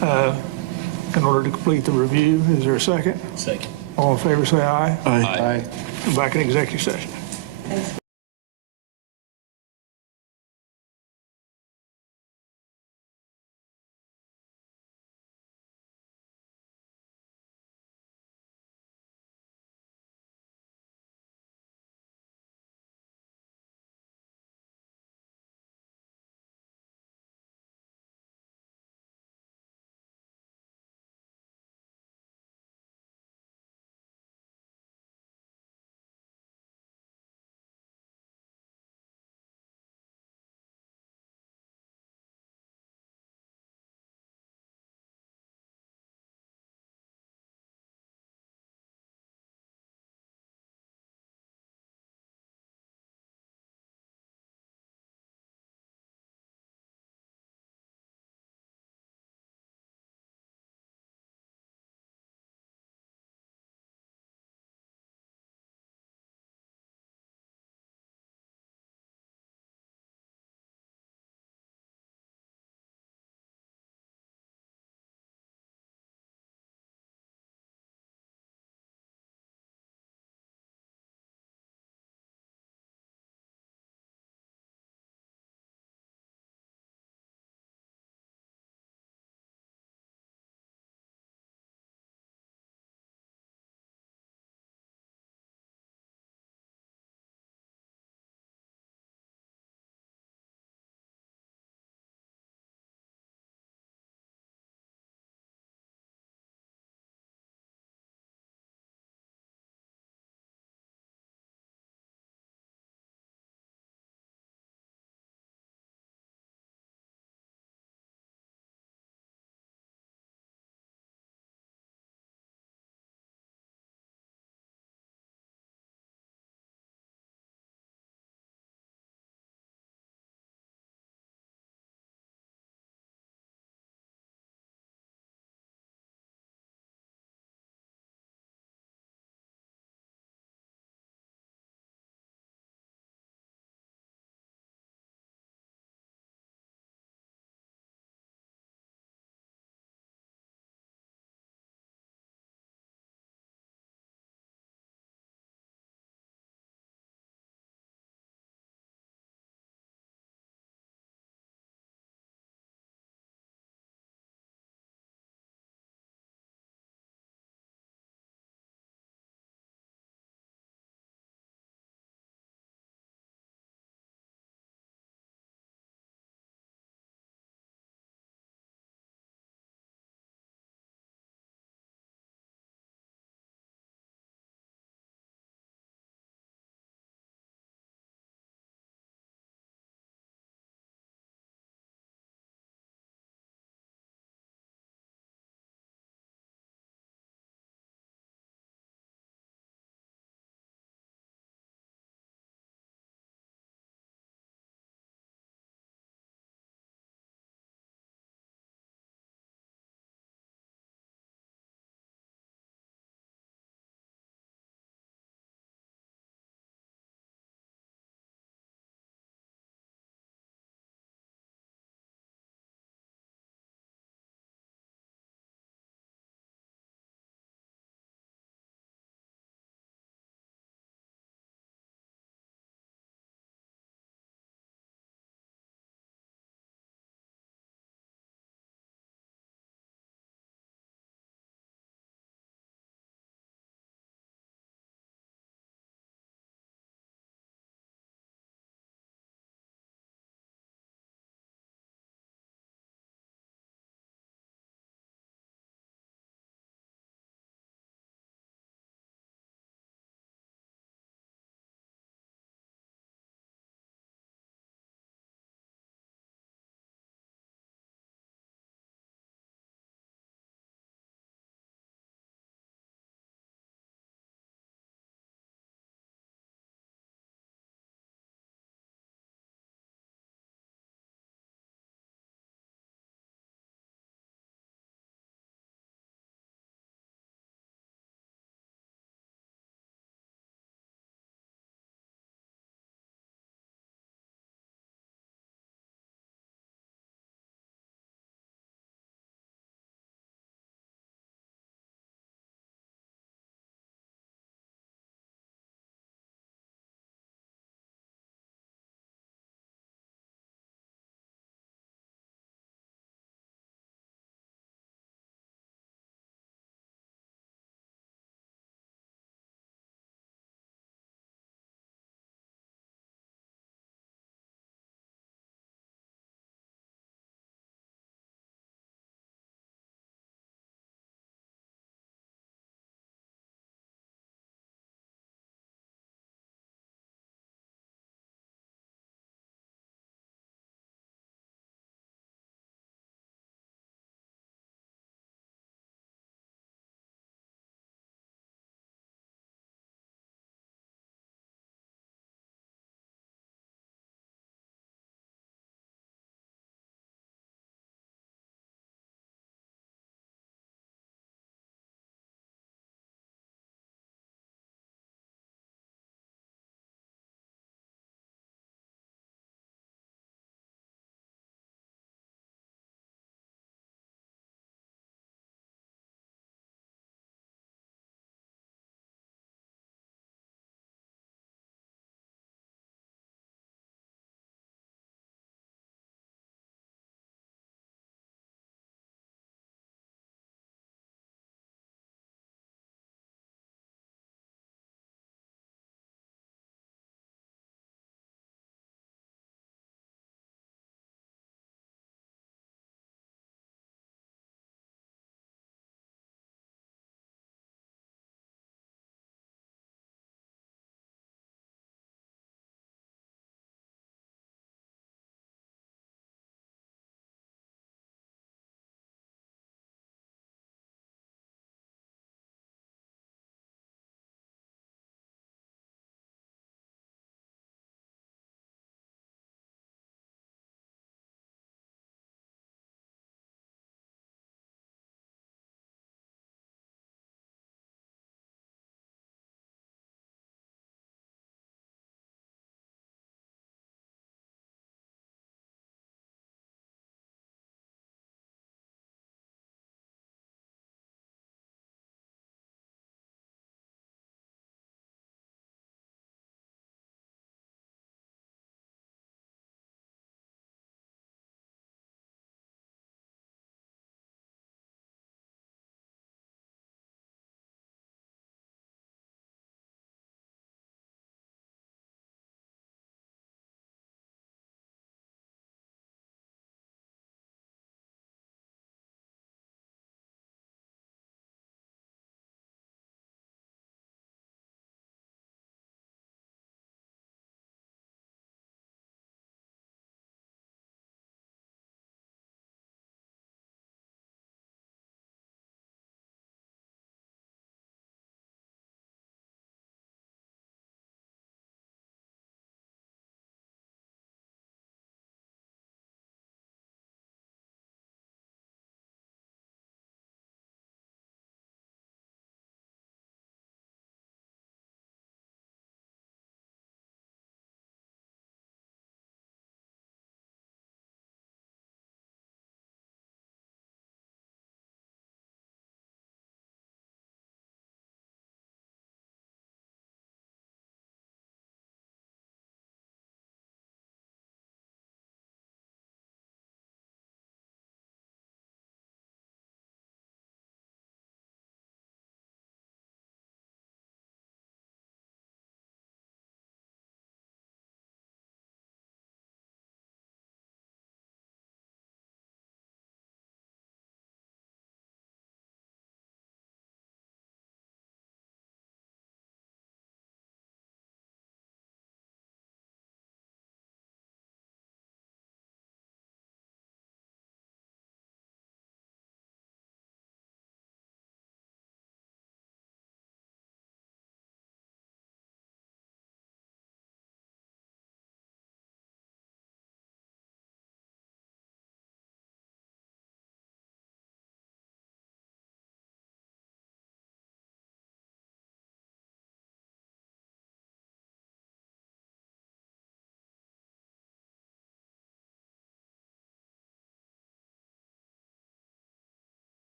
in order to complete the review. Is there a second? Second. All in favor, say aye. Aye. We're back in executive session.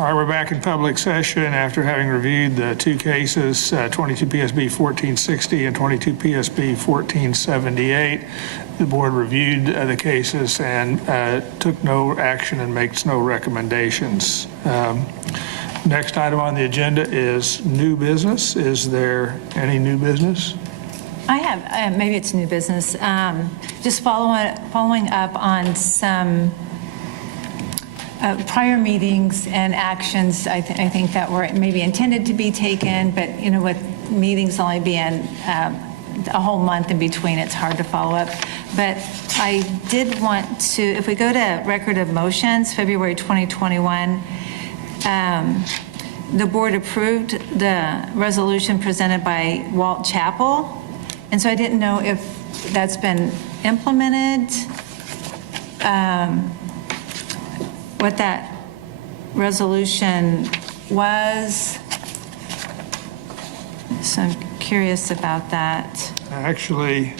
All right, we're back in public session after having reviewed the two cases, 22 PSB 1460 and 22 PSB 1478. The board reviewed the cases and took no action and makes no recommendations. Next item on the agenda is new business. Is there any new business? I have, maybe it's new business, just following up on some prior meetings and actions, I think that were maybe intended to be taken, but, with meetings only being a whole month in between, it's hard to follow up. But I did want to, if we go to record of motions, February 2021, the board approved the resolution presented by Walt Chappell. And so I didn't know if that's been implemented, what that resolution was. So I'm curious about that. Actually,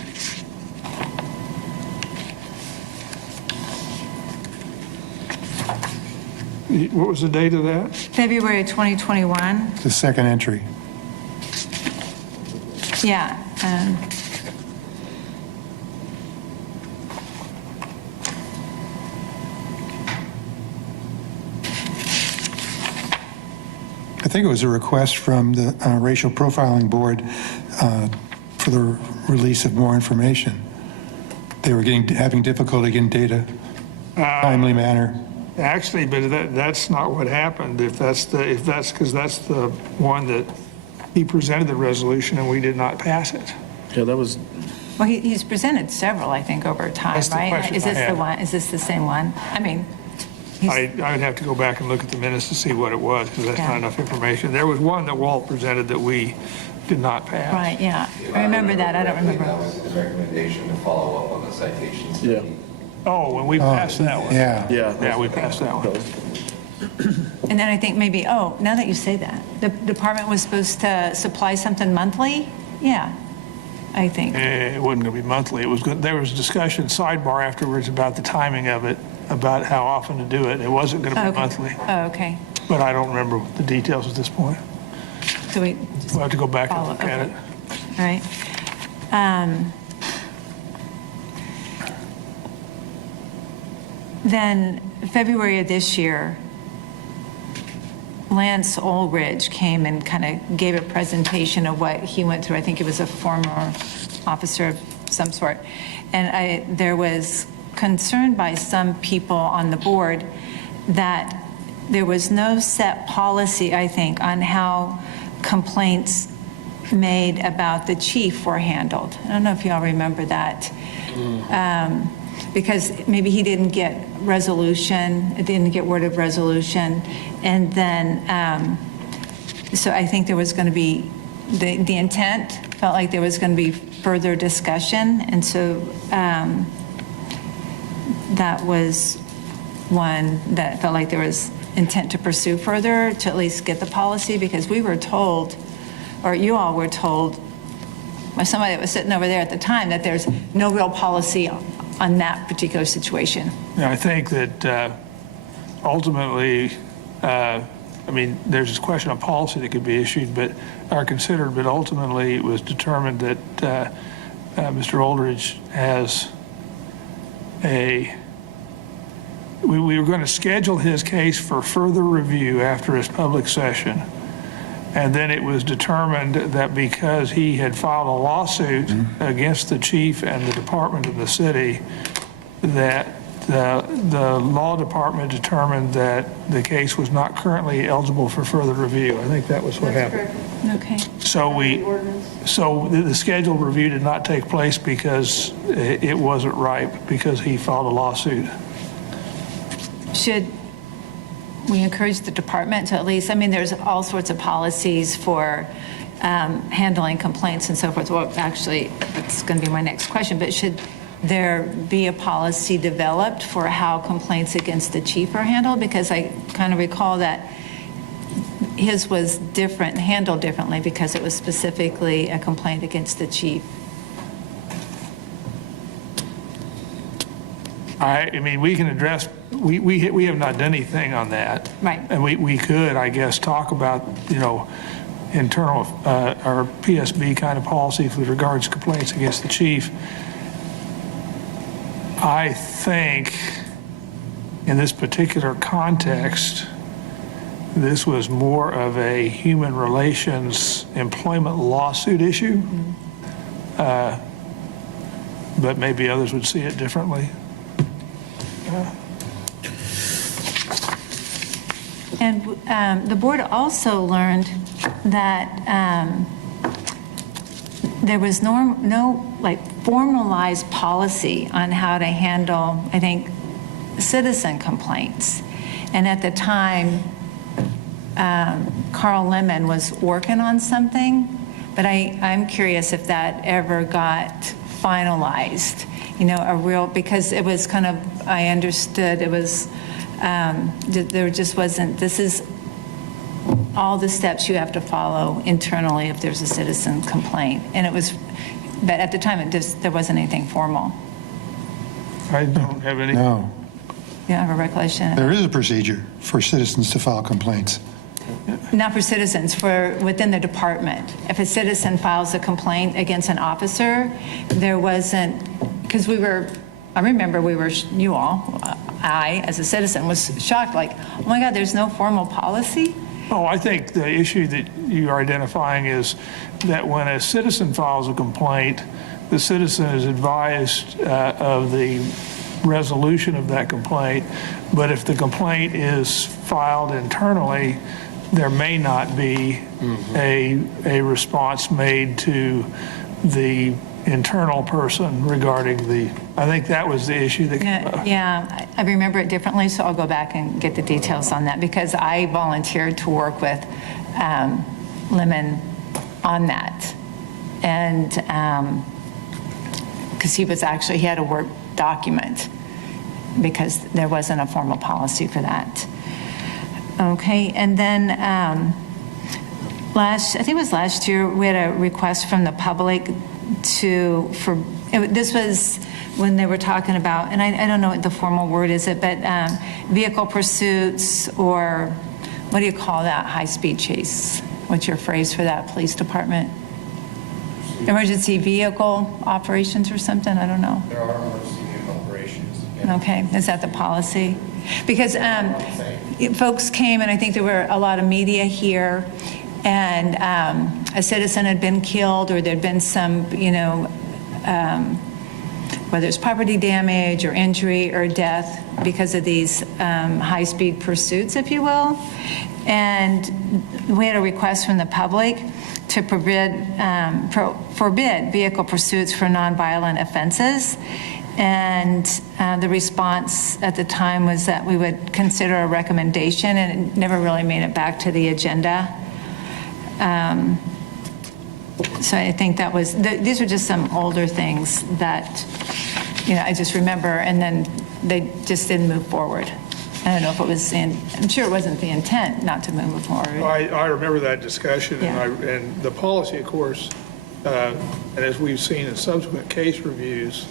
what was the date of that? February 2021, The second entry. yeah. I think it was a request from the Racial Profiling Board for the release of more information. They were having difficulty getting data, timely manner. Actually, but that's not what happened. Because that's the one that he presented the resolution and we did not pass it. Yeah, that was, Well, he's presented several, I think, over time, That's the right? question Is I this had. the one? Is this the same one? I mean, I would have to go back and look at the minutes to see what it was, because that's not Yeah. enough information. There was one that Walt presented that we did not pass. right, yeah. I remember that. I don't remember. That was his recommendation to follow up on the citations. yeah, Oh, when we passed that one. Yeah. yeah. Yeah, we passed that one. And then I think maybe, now that you say that, the department was supposed to supply something monthly? Yeah, I think. It wasn't going to be monthly. It was good. There was discussion sidebar afterwards about the timing of it, about how often to do it. It wasn't going to be Okay. monthly, Oh, okay. but I don't remember the details at this point. So we We'll have to go back and follow, look at okay. it. All right. Then February of this year, Lance Ulrich came and kind of gave a presentation of what he went through. I think he was a former officer of some sort. And there was concern by some people on the board that there was no set policy, I think, on how complaints made about the chief were handled. I don't know if y'all remember that. Because maybe he didn't get resolution, it didn't get word of resolution. And then, so I think there was going to be, the intent felt like there was going to be further discussion. And so that was one that felt like there was intent to pursue further, to at least get the policy, because we were told, or you all were told, by somebody that was sitting over there at the time, that there's no real policy on that particular situation. Yeah, I think that ultimately, there's this question of policy that could be issued, but are considered, but ultimately it was determined that Mr. Aldridge has we were going to schedule his case for further review after his public session. And then it was determined that because he had filed a lawsuit against the chief and the department of the city, that the law department determined that the case was not currently eligible for further review. I think that was what happened. Okay. So the scheduled review did not take place because it wasn't ripe, because he filed a lawsuit. Should we encourage the department to at least, there's all sorts of policies for handling complaints and so forth. Well, actually, that's going to be my next question, but should there be a policy developed for how complaints against the chief are handled? Because I kind of recall that his was different, handled differently, because it was specifically a complaint against the chief. I mean, we can address, we have not done anything on that. Right. And we could, I guess, talk about, internal, our PSB kind of policy with regards to complaints against the chief. I think in this particular context, this was more of a human relations employment lawsuit issue. But maybe others would see it differently. And the board also learned that there was no formalized policy on how to handle, I think, citizen complaints. And at the time, Carl Lemon was working on something, but I'm curious if that ever got finalized, because it was kind of, I understood it was, there just wasn't, this is all the steps you have to follow internally if there's a citizen complaint. And it was, but at the time, there wasn't anything formal. I don't have any. No. You don't have a recollection? There is a procedure for citizens to file complaints. Not for citizens, for within the department. If a citizen files a complaint against an officer, there wasn't, because I remember you all, I, as a citizen, was shocked, like, oh my God, there's no formal policy? Oh, I think the issue that you're identifying is that when a citizen files a complaint, the citizen is advised of the resolution of that complaint, but if the complaint is filed internally, there may not be a response made to the internal person regarding I think that was the issue that came up. Yeah, I remember it differently, so I'll go back and get the details on that, because I volunteered to work with Lemon on that. And because he had a work document, because there wasn't a formal policy for that. Okay, and then I think it was last year, we had a request from the public this was when they were talking about, and I don't know what the formal word is, but vehicle pursuits, or what do you call that, high-speed chase? What's your phrase for that, police department? Emergency vehicle operations or something, I don't know. There are emergency vehicle operations. Okay, is that the policy? Because folks came, and I think there were a lot of media here, and a citizen had been killed, or there'd been some, whether it's property damage or injury or death because of these high-speed pursuits, if you will. And we had a request from the public to forbid vehicle pursuits for nonviolent offenses. And the response at the time was that we would consider a recommendation, and it never really made it back to the agenda. So I think that was, these are just some older things that, I just remember, and then they just didn't move forward. I don't know if it was I'm sure it wasn't the intent not to move forward. I remember that discussion, Yeah. and the policy, of course, and as we've seen in subsequent case reviews,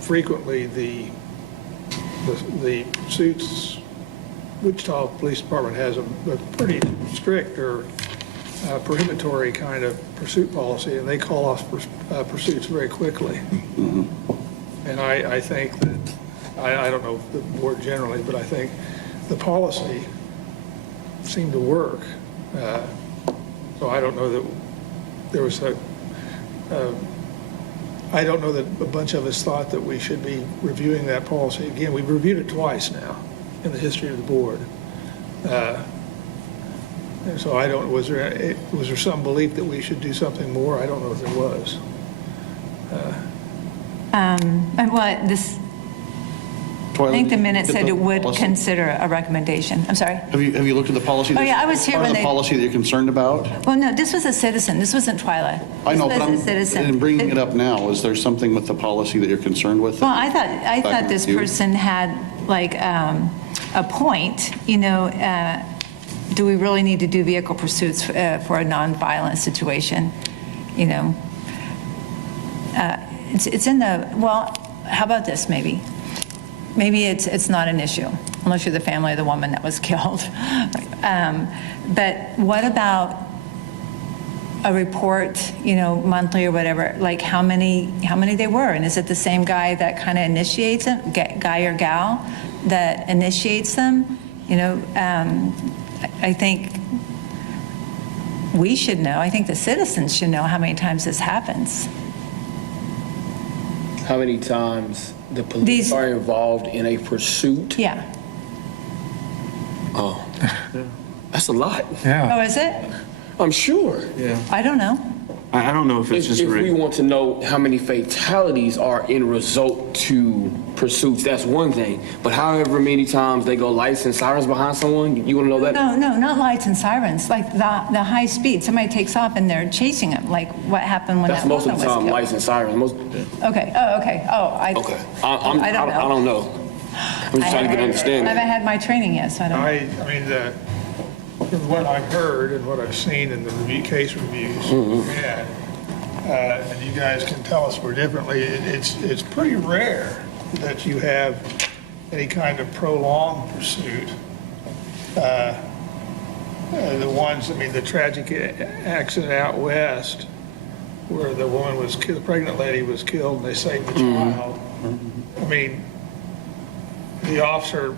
frequently the pursuits, Wichita Police Department has a pretty strict or prohibitory kind of pursuit policy, and they call off pursuits very quickly. And I think that, I don't know the board generally, but I think the policy seemed to work. So I don't know that there was I don't know that a bunch of us thought that we should be reviewing that policy again. We've reviewed it twice now in the history of the board. And so was there some belief that we should do something more? I don't know if there was. I think the minute said it would consider a recommendation. I'm sorry? Have you looked at the policy? Oh, yeah, I was here when the policy that you're concerned about? Well, no, this was a citizen. This wasn't Twyla. I know, This but was a citizen. in bringing it up now, is there something with the policy that you're concerned with? Well, I thought this person had like a point, do we really need to do vehicle pursuits for a nonviolent situation? It's in the, how about this maybe? Maybe it's not an issue, unless you're the family of the woman that was killed. But what about a report, monthly or whatever, like how many they were? And is it the same guy that kind of initiates them, guy or gal that initiates them? I think we should know, I think the citizens should know how many times this happens. How many times the police are involved in a pursuit? Yeah. Oh, that's a lot. Oh, is it? I'm sure. Yeah. I don't know. I don't know if it's just If we want to know how many fatalities are in result to pursuits, that's one thing. But however many times they go lights and sirens behind someone, you want to know that? No, not lights and sirens, like the high speed. Somebody takes off and they're chasing them, like what happened when That's that most woman of the was time, killed. lights and sirens. Okay, oh, okay, oh, I don't know. I'm just trying to get an understanding. I haven't had my training yet, so I don't know. I mean, from what I've heard and what I've seen in the case reviews we've had, and you guys can tell us more differently, it's pretty rare that you have any kind of prolonged pursuit. The ones, the tragic accident out west where the woman was killed, the pregnant lady was killed and they saved the child. I mean, the officer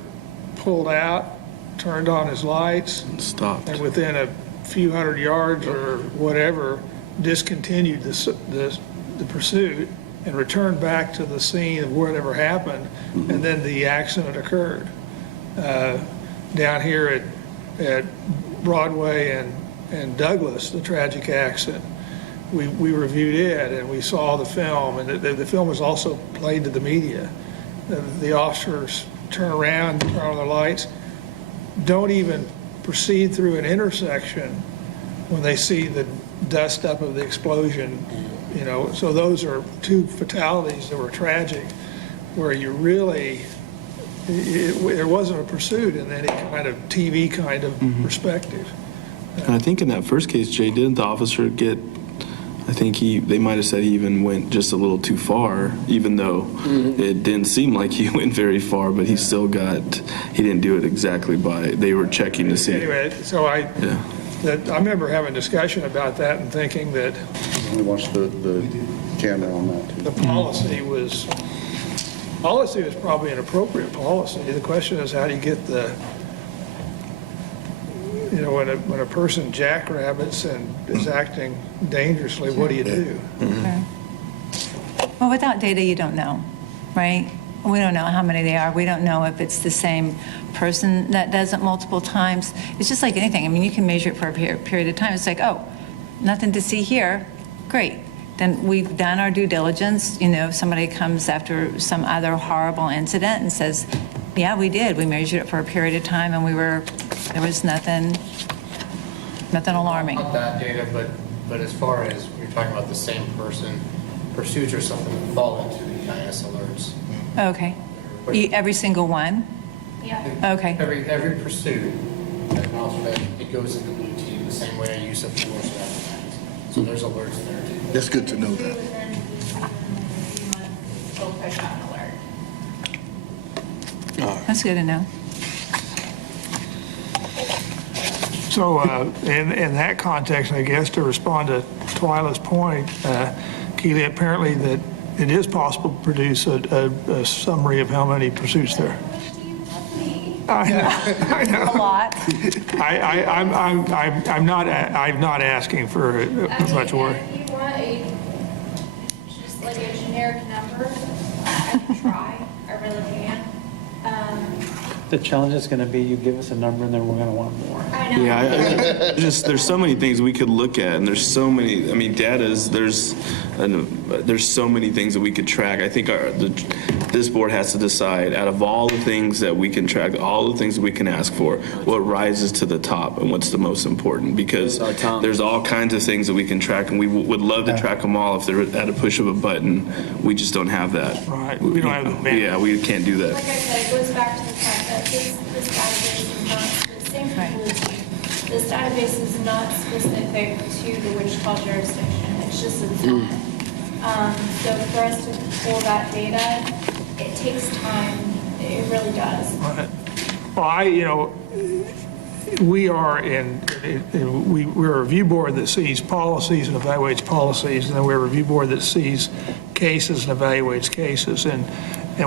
pulled out, turned on his lights, stopped, and within a few hundred yards or whatever, discontinued the pursuit and returned back to the scene of whatever happened, and then the accident occurred. Down here at Broadway and Douglas, the tragic accident, we reviewed it and we saw the film, and the film was also played to the media. The officers turn around, turn on their lights, don't even proceed through an intersection when they see the dust up of the explosion, So those are two fatalities that were tragic, where you really, there wasn't a pursuit in any kind of TV kind of perspective. And I think in that first case, Jay, didn't the officer get, I think they might have said he even went just a little too far, even though it didn't seem like he went very far, but he still he didn't do it exactly they were checking to see. Anyway, so I remember having a discussion about that and thinking that We watched the camera on that too. the policy was probably an appropriate policy. The question is, how do you get when a person jackrabbits and is acting dangerously, what do you do? Okay. Well, without data, you don't know, right? We don't know how many they are. We don't know if it's the same person that does it multiple times. It's just like anything. You can measure it for a period of time. It's like, oh, nothing to see here. Great. Then we've done our due diligence. If somebody comes after some other horrible incident and says, yeah, we did. We measured it for a period of time and there was nothing alarming. Not that data, but as far as you're talking about the same person, pursuits or something that fall into the EIS alerts. Okay. Every single one? Yeah. Okay. Every pursuit, it goes into blue team the same way a use of force happens. So there's alerts there too. That's good to know that. They'll push out an alert. That's good to know. So in that context, I guess, to respond to Twyla's point, Keely, apparently that it is possible to produce a summary of how many pursuits there. I know. A lot. I'm not asking for much work. If you want just like a generic number, I can try. I really can. The challenge is going to be you give us a number and then we're going to want more. I know. Yeah, there's so many things we could look at, and there's so many. There's so many things that we could track. I think this board has to decide, out of all the things that we can track, all the things that we can ask for, what rises to the top and what's the most important. Because there's all kinds of things that we can track, and we would love to track them all if they're at a push of a button. We just don't have that. Right. We don't have the bandwidth. Yeah, we can't do that. Like I said, it goes back to the fact that this database is not the same for Blue Team. This database is not specific to the Wichita jurisdiction. It's just its own. So for us to pull that data it takes time. It really does. Right. Well, we are we're a review board that sees policies and evaluates policies, and then we're a review board that sees cases and evaluates cases, and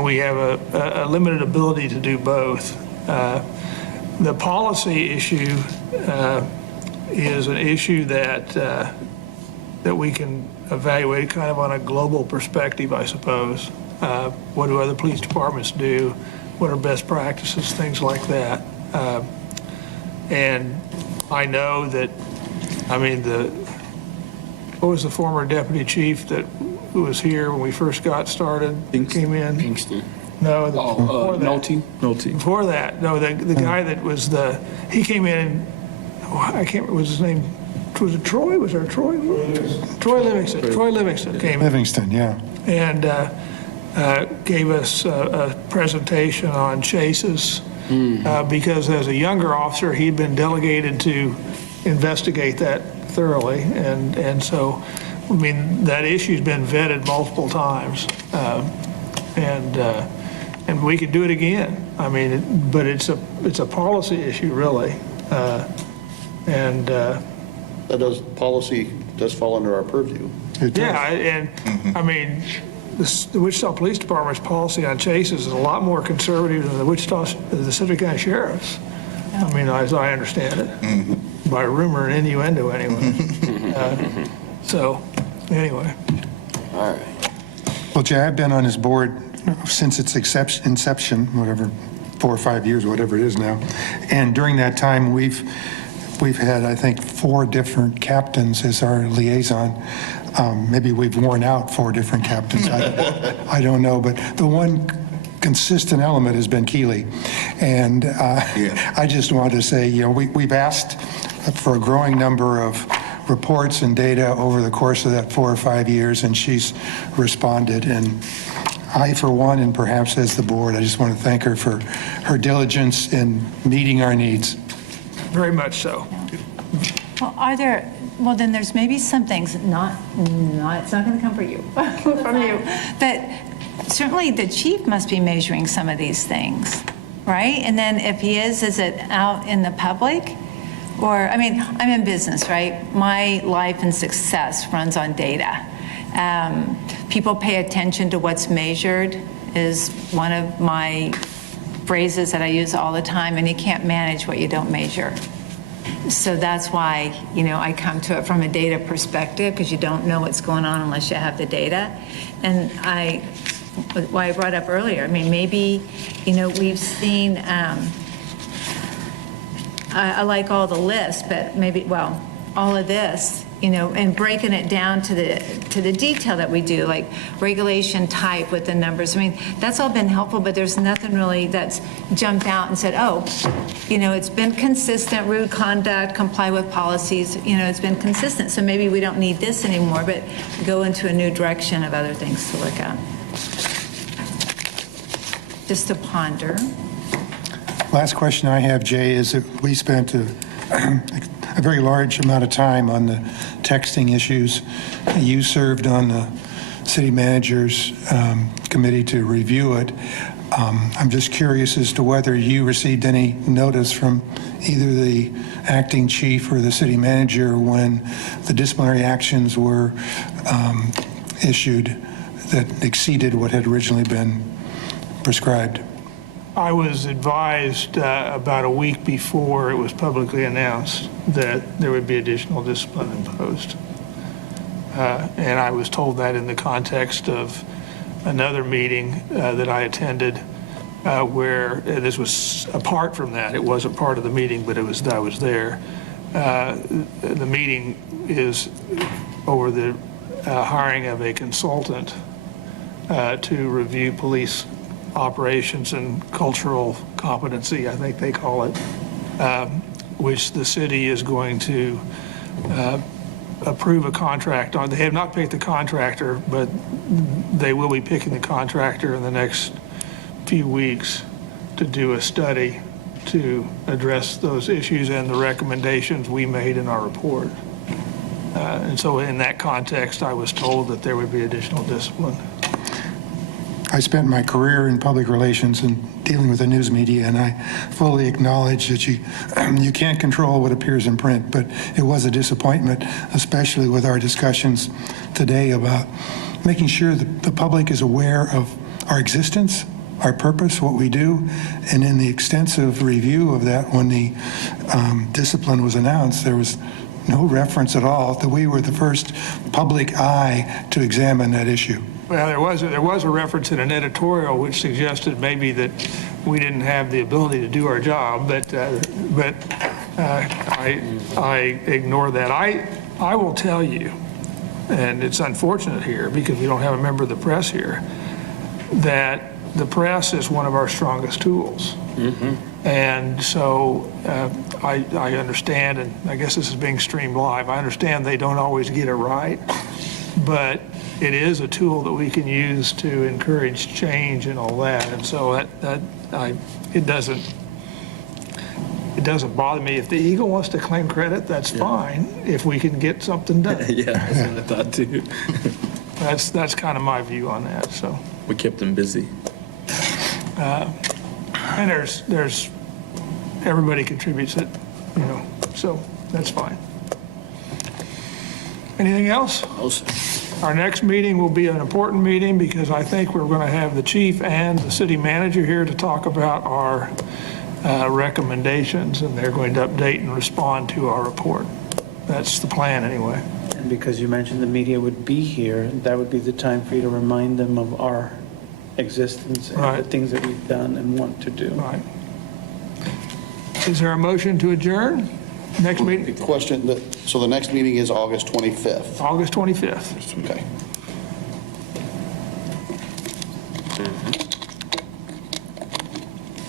we have a limited ability to do both. The policy issue is an issue that we can evaluate kind of on a global perspective, I suppose. What do other police departments do? What are best practices, things like that. And I know that, what was the former deputy chief who was here when we first got started? Came in? Kingston. No, before that. Nolte. Before that, no, the guy that was he came in, I can't remember, was his name, was it Troy? Was there Troy? Troy Livingston. Troy Livingston came in. Livingston, yeah. And gave us a presentation on chases, because as a younger officer, he'd been delegated to investigate that thoroughly. And so, that issue's been vetted multiple times. And we could do it again. But it's a policy issue, really. Policy does fall under our purview. Yeah, and the Wichita Police Department's policy on chases is a lot more conservative than the Citrus County Sheriff's. As I understand it, by rumor and innuendo, anyway. So, anyway. All right. Well, Jay, I've been on his board since its inception, whatever, 4 or 5 years, whatever it is now. And during that time, we've had, I think, 4 different captains as our liaison. Maybe we've worn out 4 different captains. I don't know, but the one consistent element has been Keeley. And I just wanted to say, we've asked for a growing number of reports and data over the course of that 4 or 5 years, and she's responded. And I, for one, and perhaps as the board, I just want to thank her for her diligence in meeting our needs. Very much so. Well, then there's maybe some things, it's not going to come from you, but certainly the chief must be measuring some of these things, right? And then if he is it out in the public? Or, I'm in business, right? My life and success runs on data. People pay attention to what's measured is one of my phrases that I use all the time, and you can't manage what you don't measure. So that's why, I come to it from a data perspective, because you don't know what's going on unless you have the data. And why I brought up earlier, maybe, we've seen, I like all the lists, but maybe, all of this, and breaking it down to the detail that we do, like regulation type with the numbers. That's all been helpful, but there's nothing really that's jumped out and said, it's been consistent, rude conduct, comply with policies, it's been consistent. So maybe we don't need this anymore, but go into a new direction of other things to look at. Just to ponder. Last question I have, Jay, is that we spent a very large amount of time on the texting issues. You served on the city manager's committee to review it. I'm just curious as to whether you received any notice from either the acting chief or the city manager when the disciplinary actions were issued that exceeded what had originally been prescribed. I was advised about a week before it was publicly announced that there would be additional discipline imposed. And I was told that in the context of another meeting that I attended where this was apart from that. It wasn't part of the meeting, but I was there. The meeting is over the hiring of a consultant to review police operations and cultural competency, I think they call it, which the city is going to approve a contract on. They have not picked the contractor, but they will be picking the contractor in the next few weeks to do a study to address those issues and the recommendations we made in our report. And so in that context, I was told that there would be additional discipline. I spent my career in public relations and dealing with the news media, and I fully acknowledge that you can't control what appears in print, but it was a disappointment, especially with our discussions today about making sure that the public is aware of our existence, our purpose, what we do, and in the extensive review of that, when the discipline was announced, there was no reference at all that we were the first public eye to examine that issue. Well, there was a reference in an editorial which suggested maybe that we didn't have the ability to do our job, but I ignore that. I will tell you, and it's unfortunate here because we don't have a member of the press here, that the press is one of our strongest tools. And so I understand, and I guess this is being streamed live, I understand they don't always get it right, but it is a tool that we can use to encourage change and all that. And so it doesn't bother me. If the Eagle wants to claim credit, that's fine, if we can get something done. Yeah, that's what I thought too. That's kind of my view on that, so. We kept them busy. And there's, everybody contributes it, so that's fine. Anything else? No, sir. Our next meeting will be an important meeting because I think we're going to have the chief and the city manager here to talk about our recommendations, and they're going to update and respond to our report. That's the plan anyway. And because you mentioned the media would be here, that would be the time for you to remind them of our existence and the Right. things that we've done and want to do. Right. Is there a motion to adjourn? Next meeting, Question, so the next meeting is August 25th? August 25th. Okay.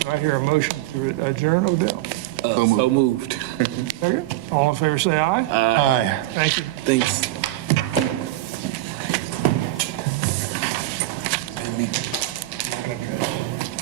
Do I hear a motion to adjourn, Odell? So moved. Second? All in favor, say aye. Aye. Thank you. Thanks.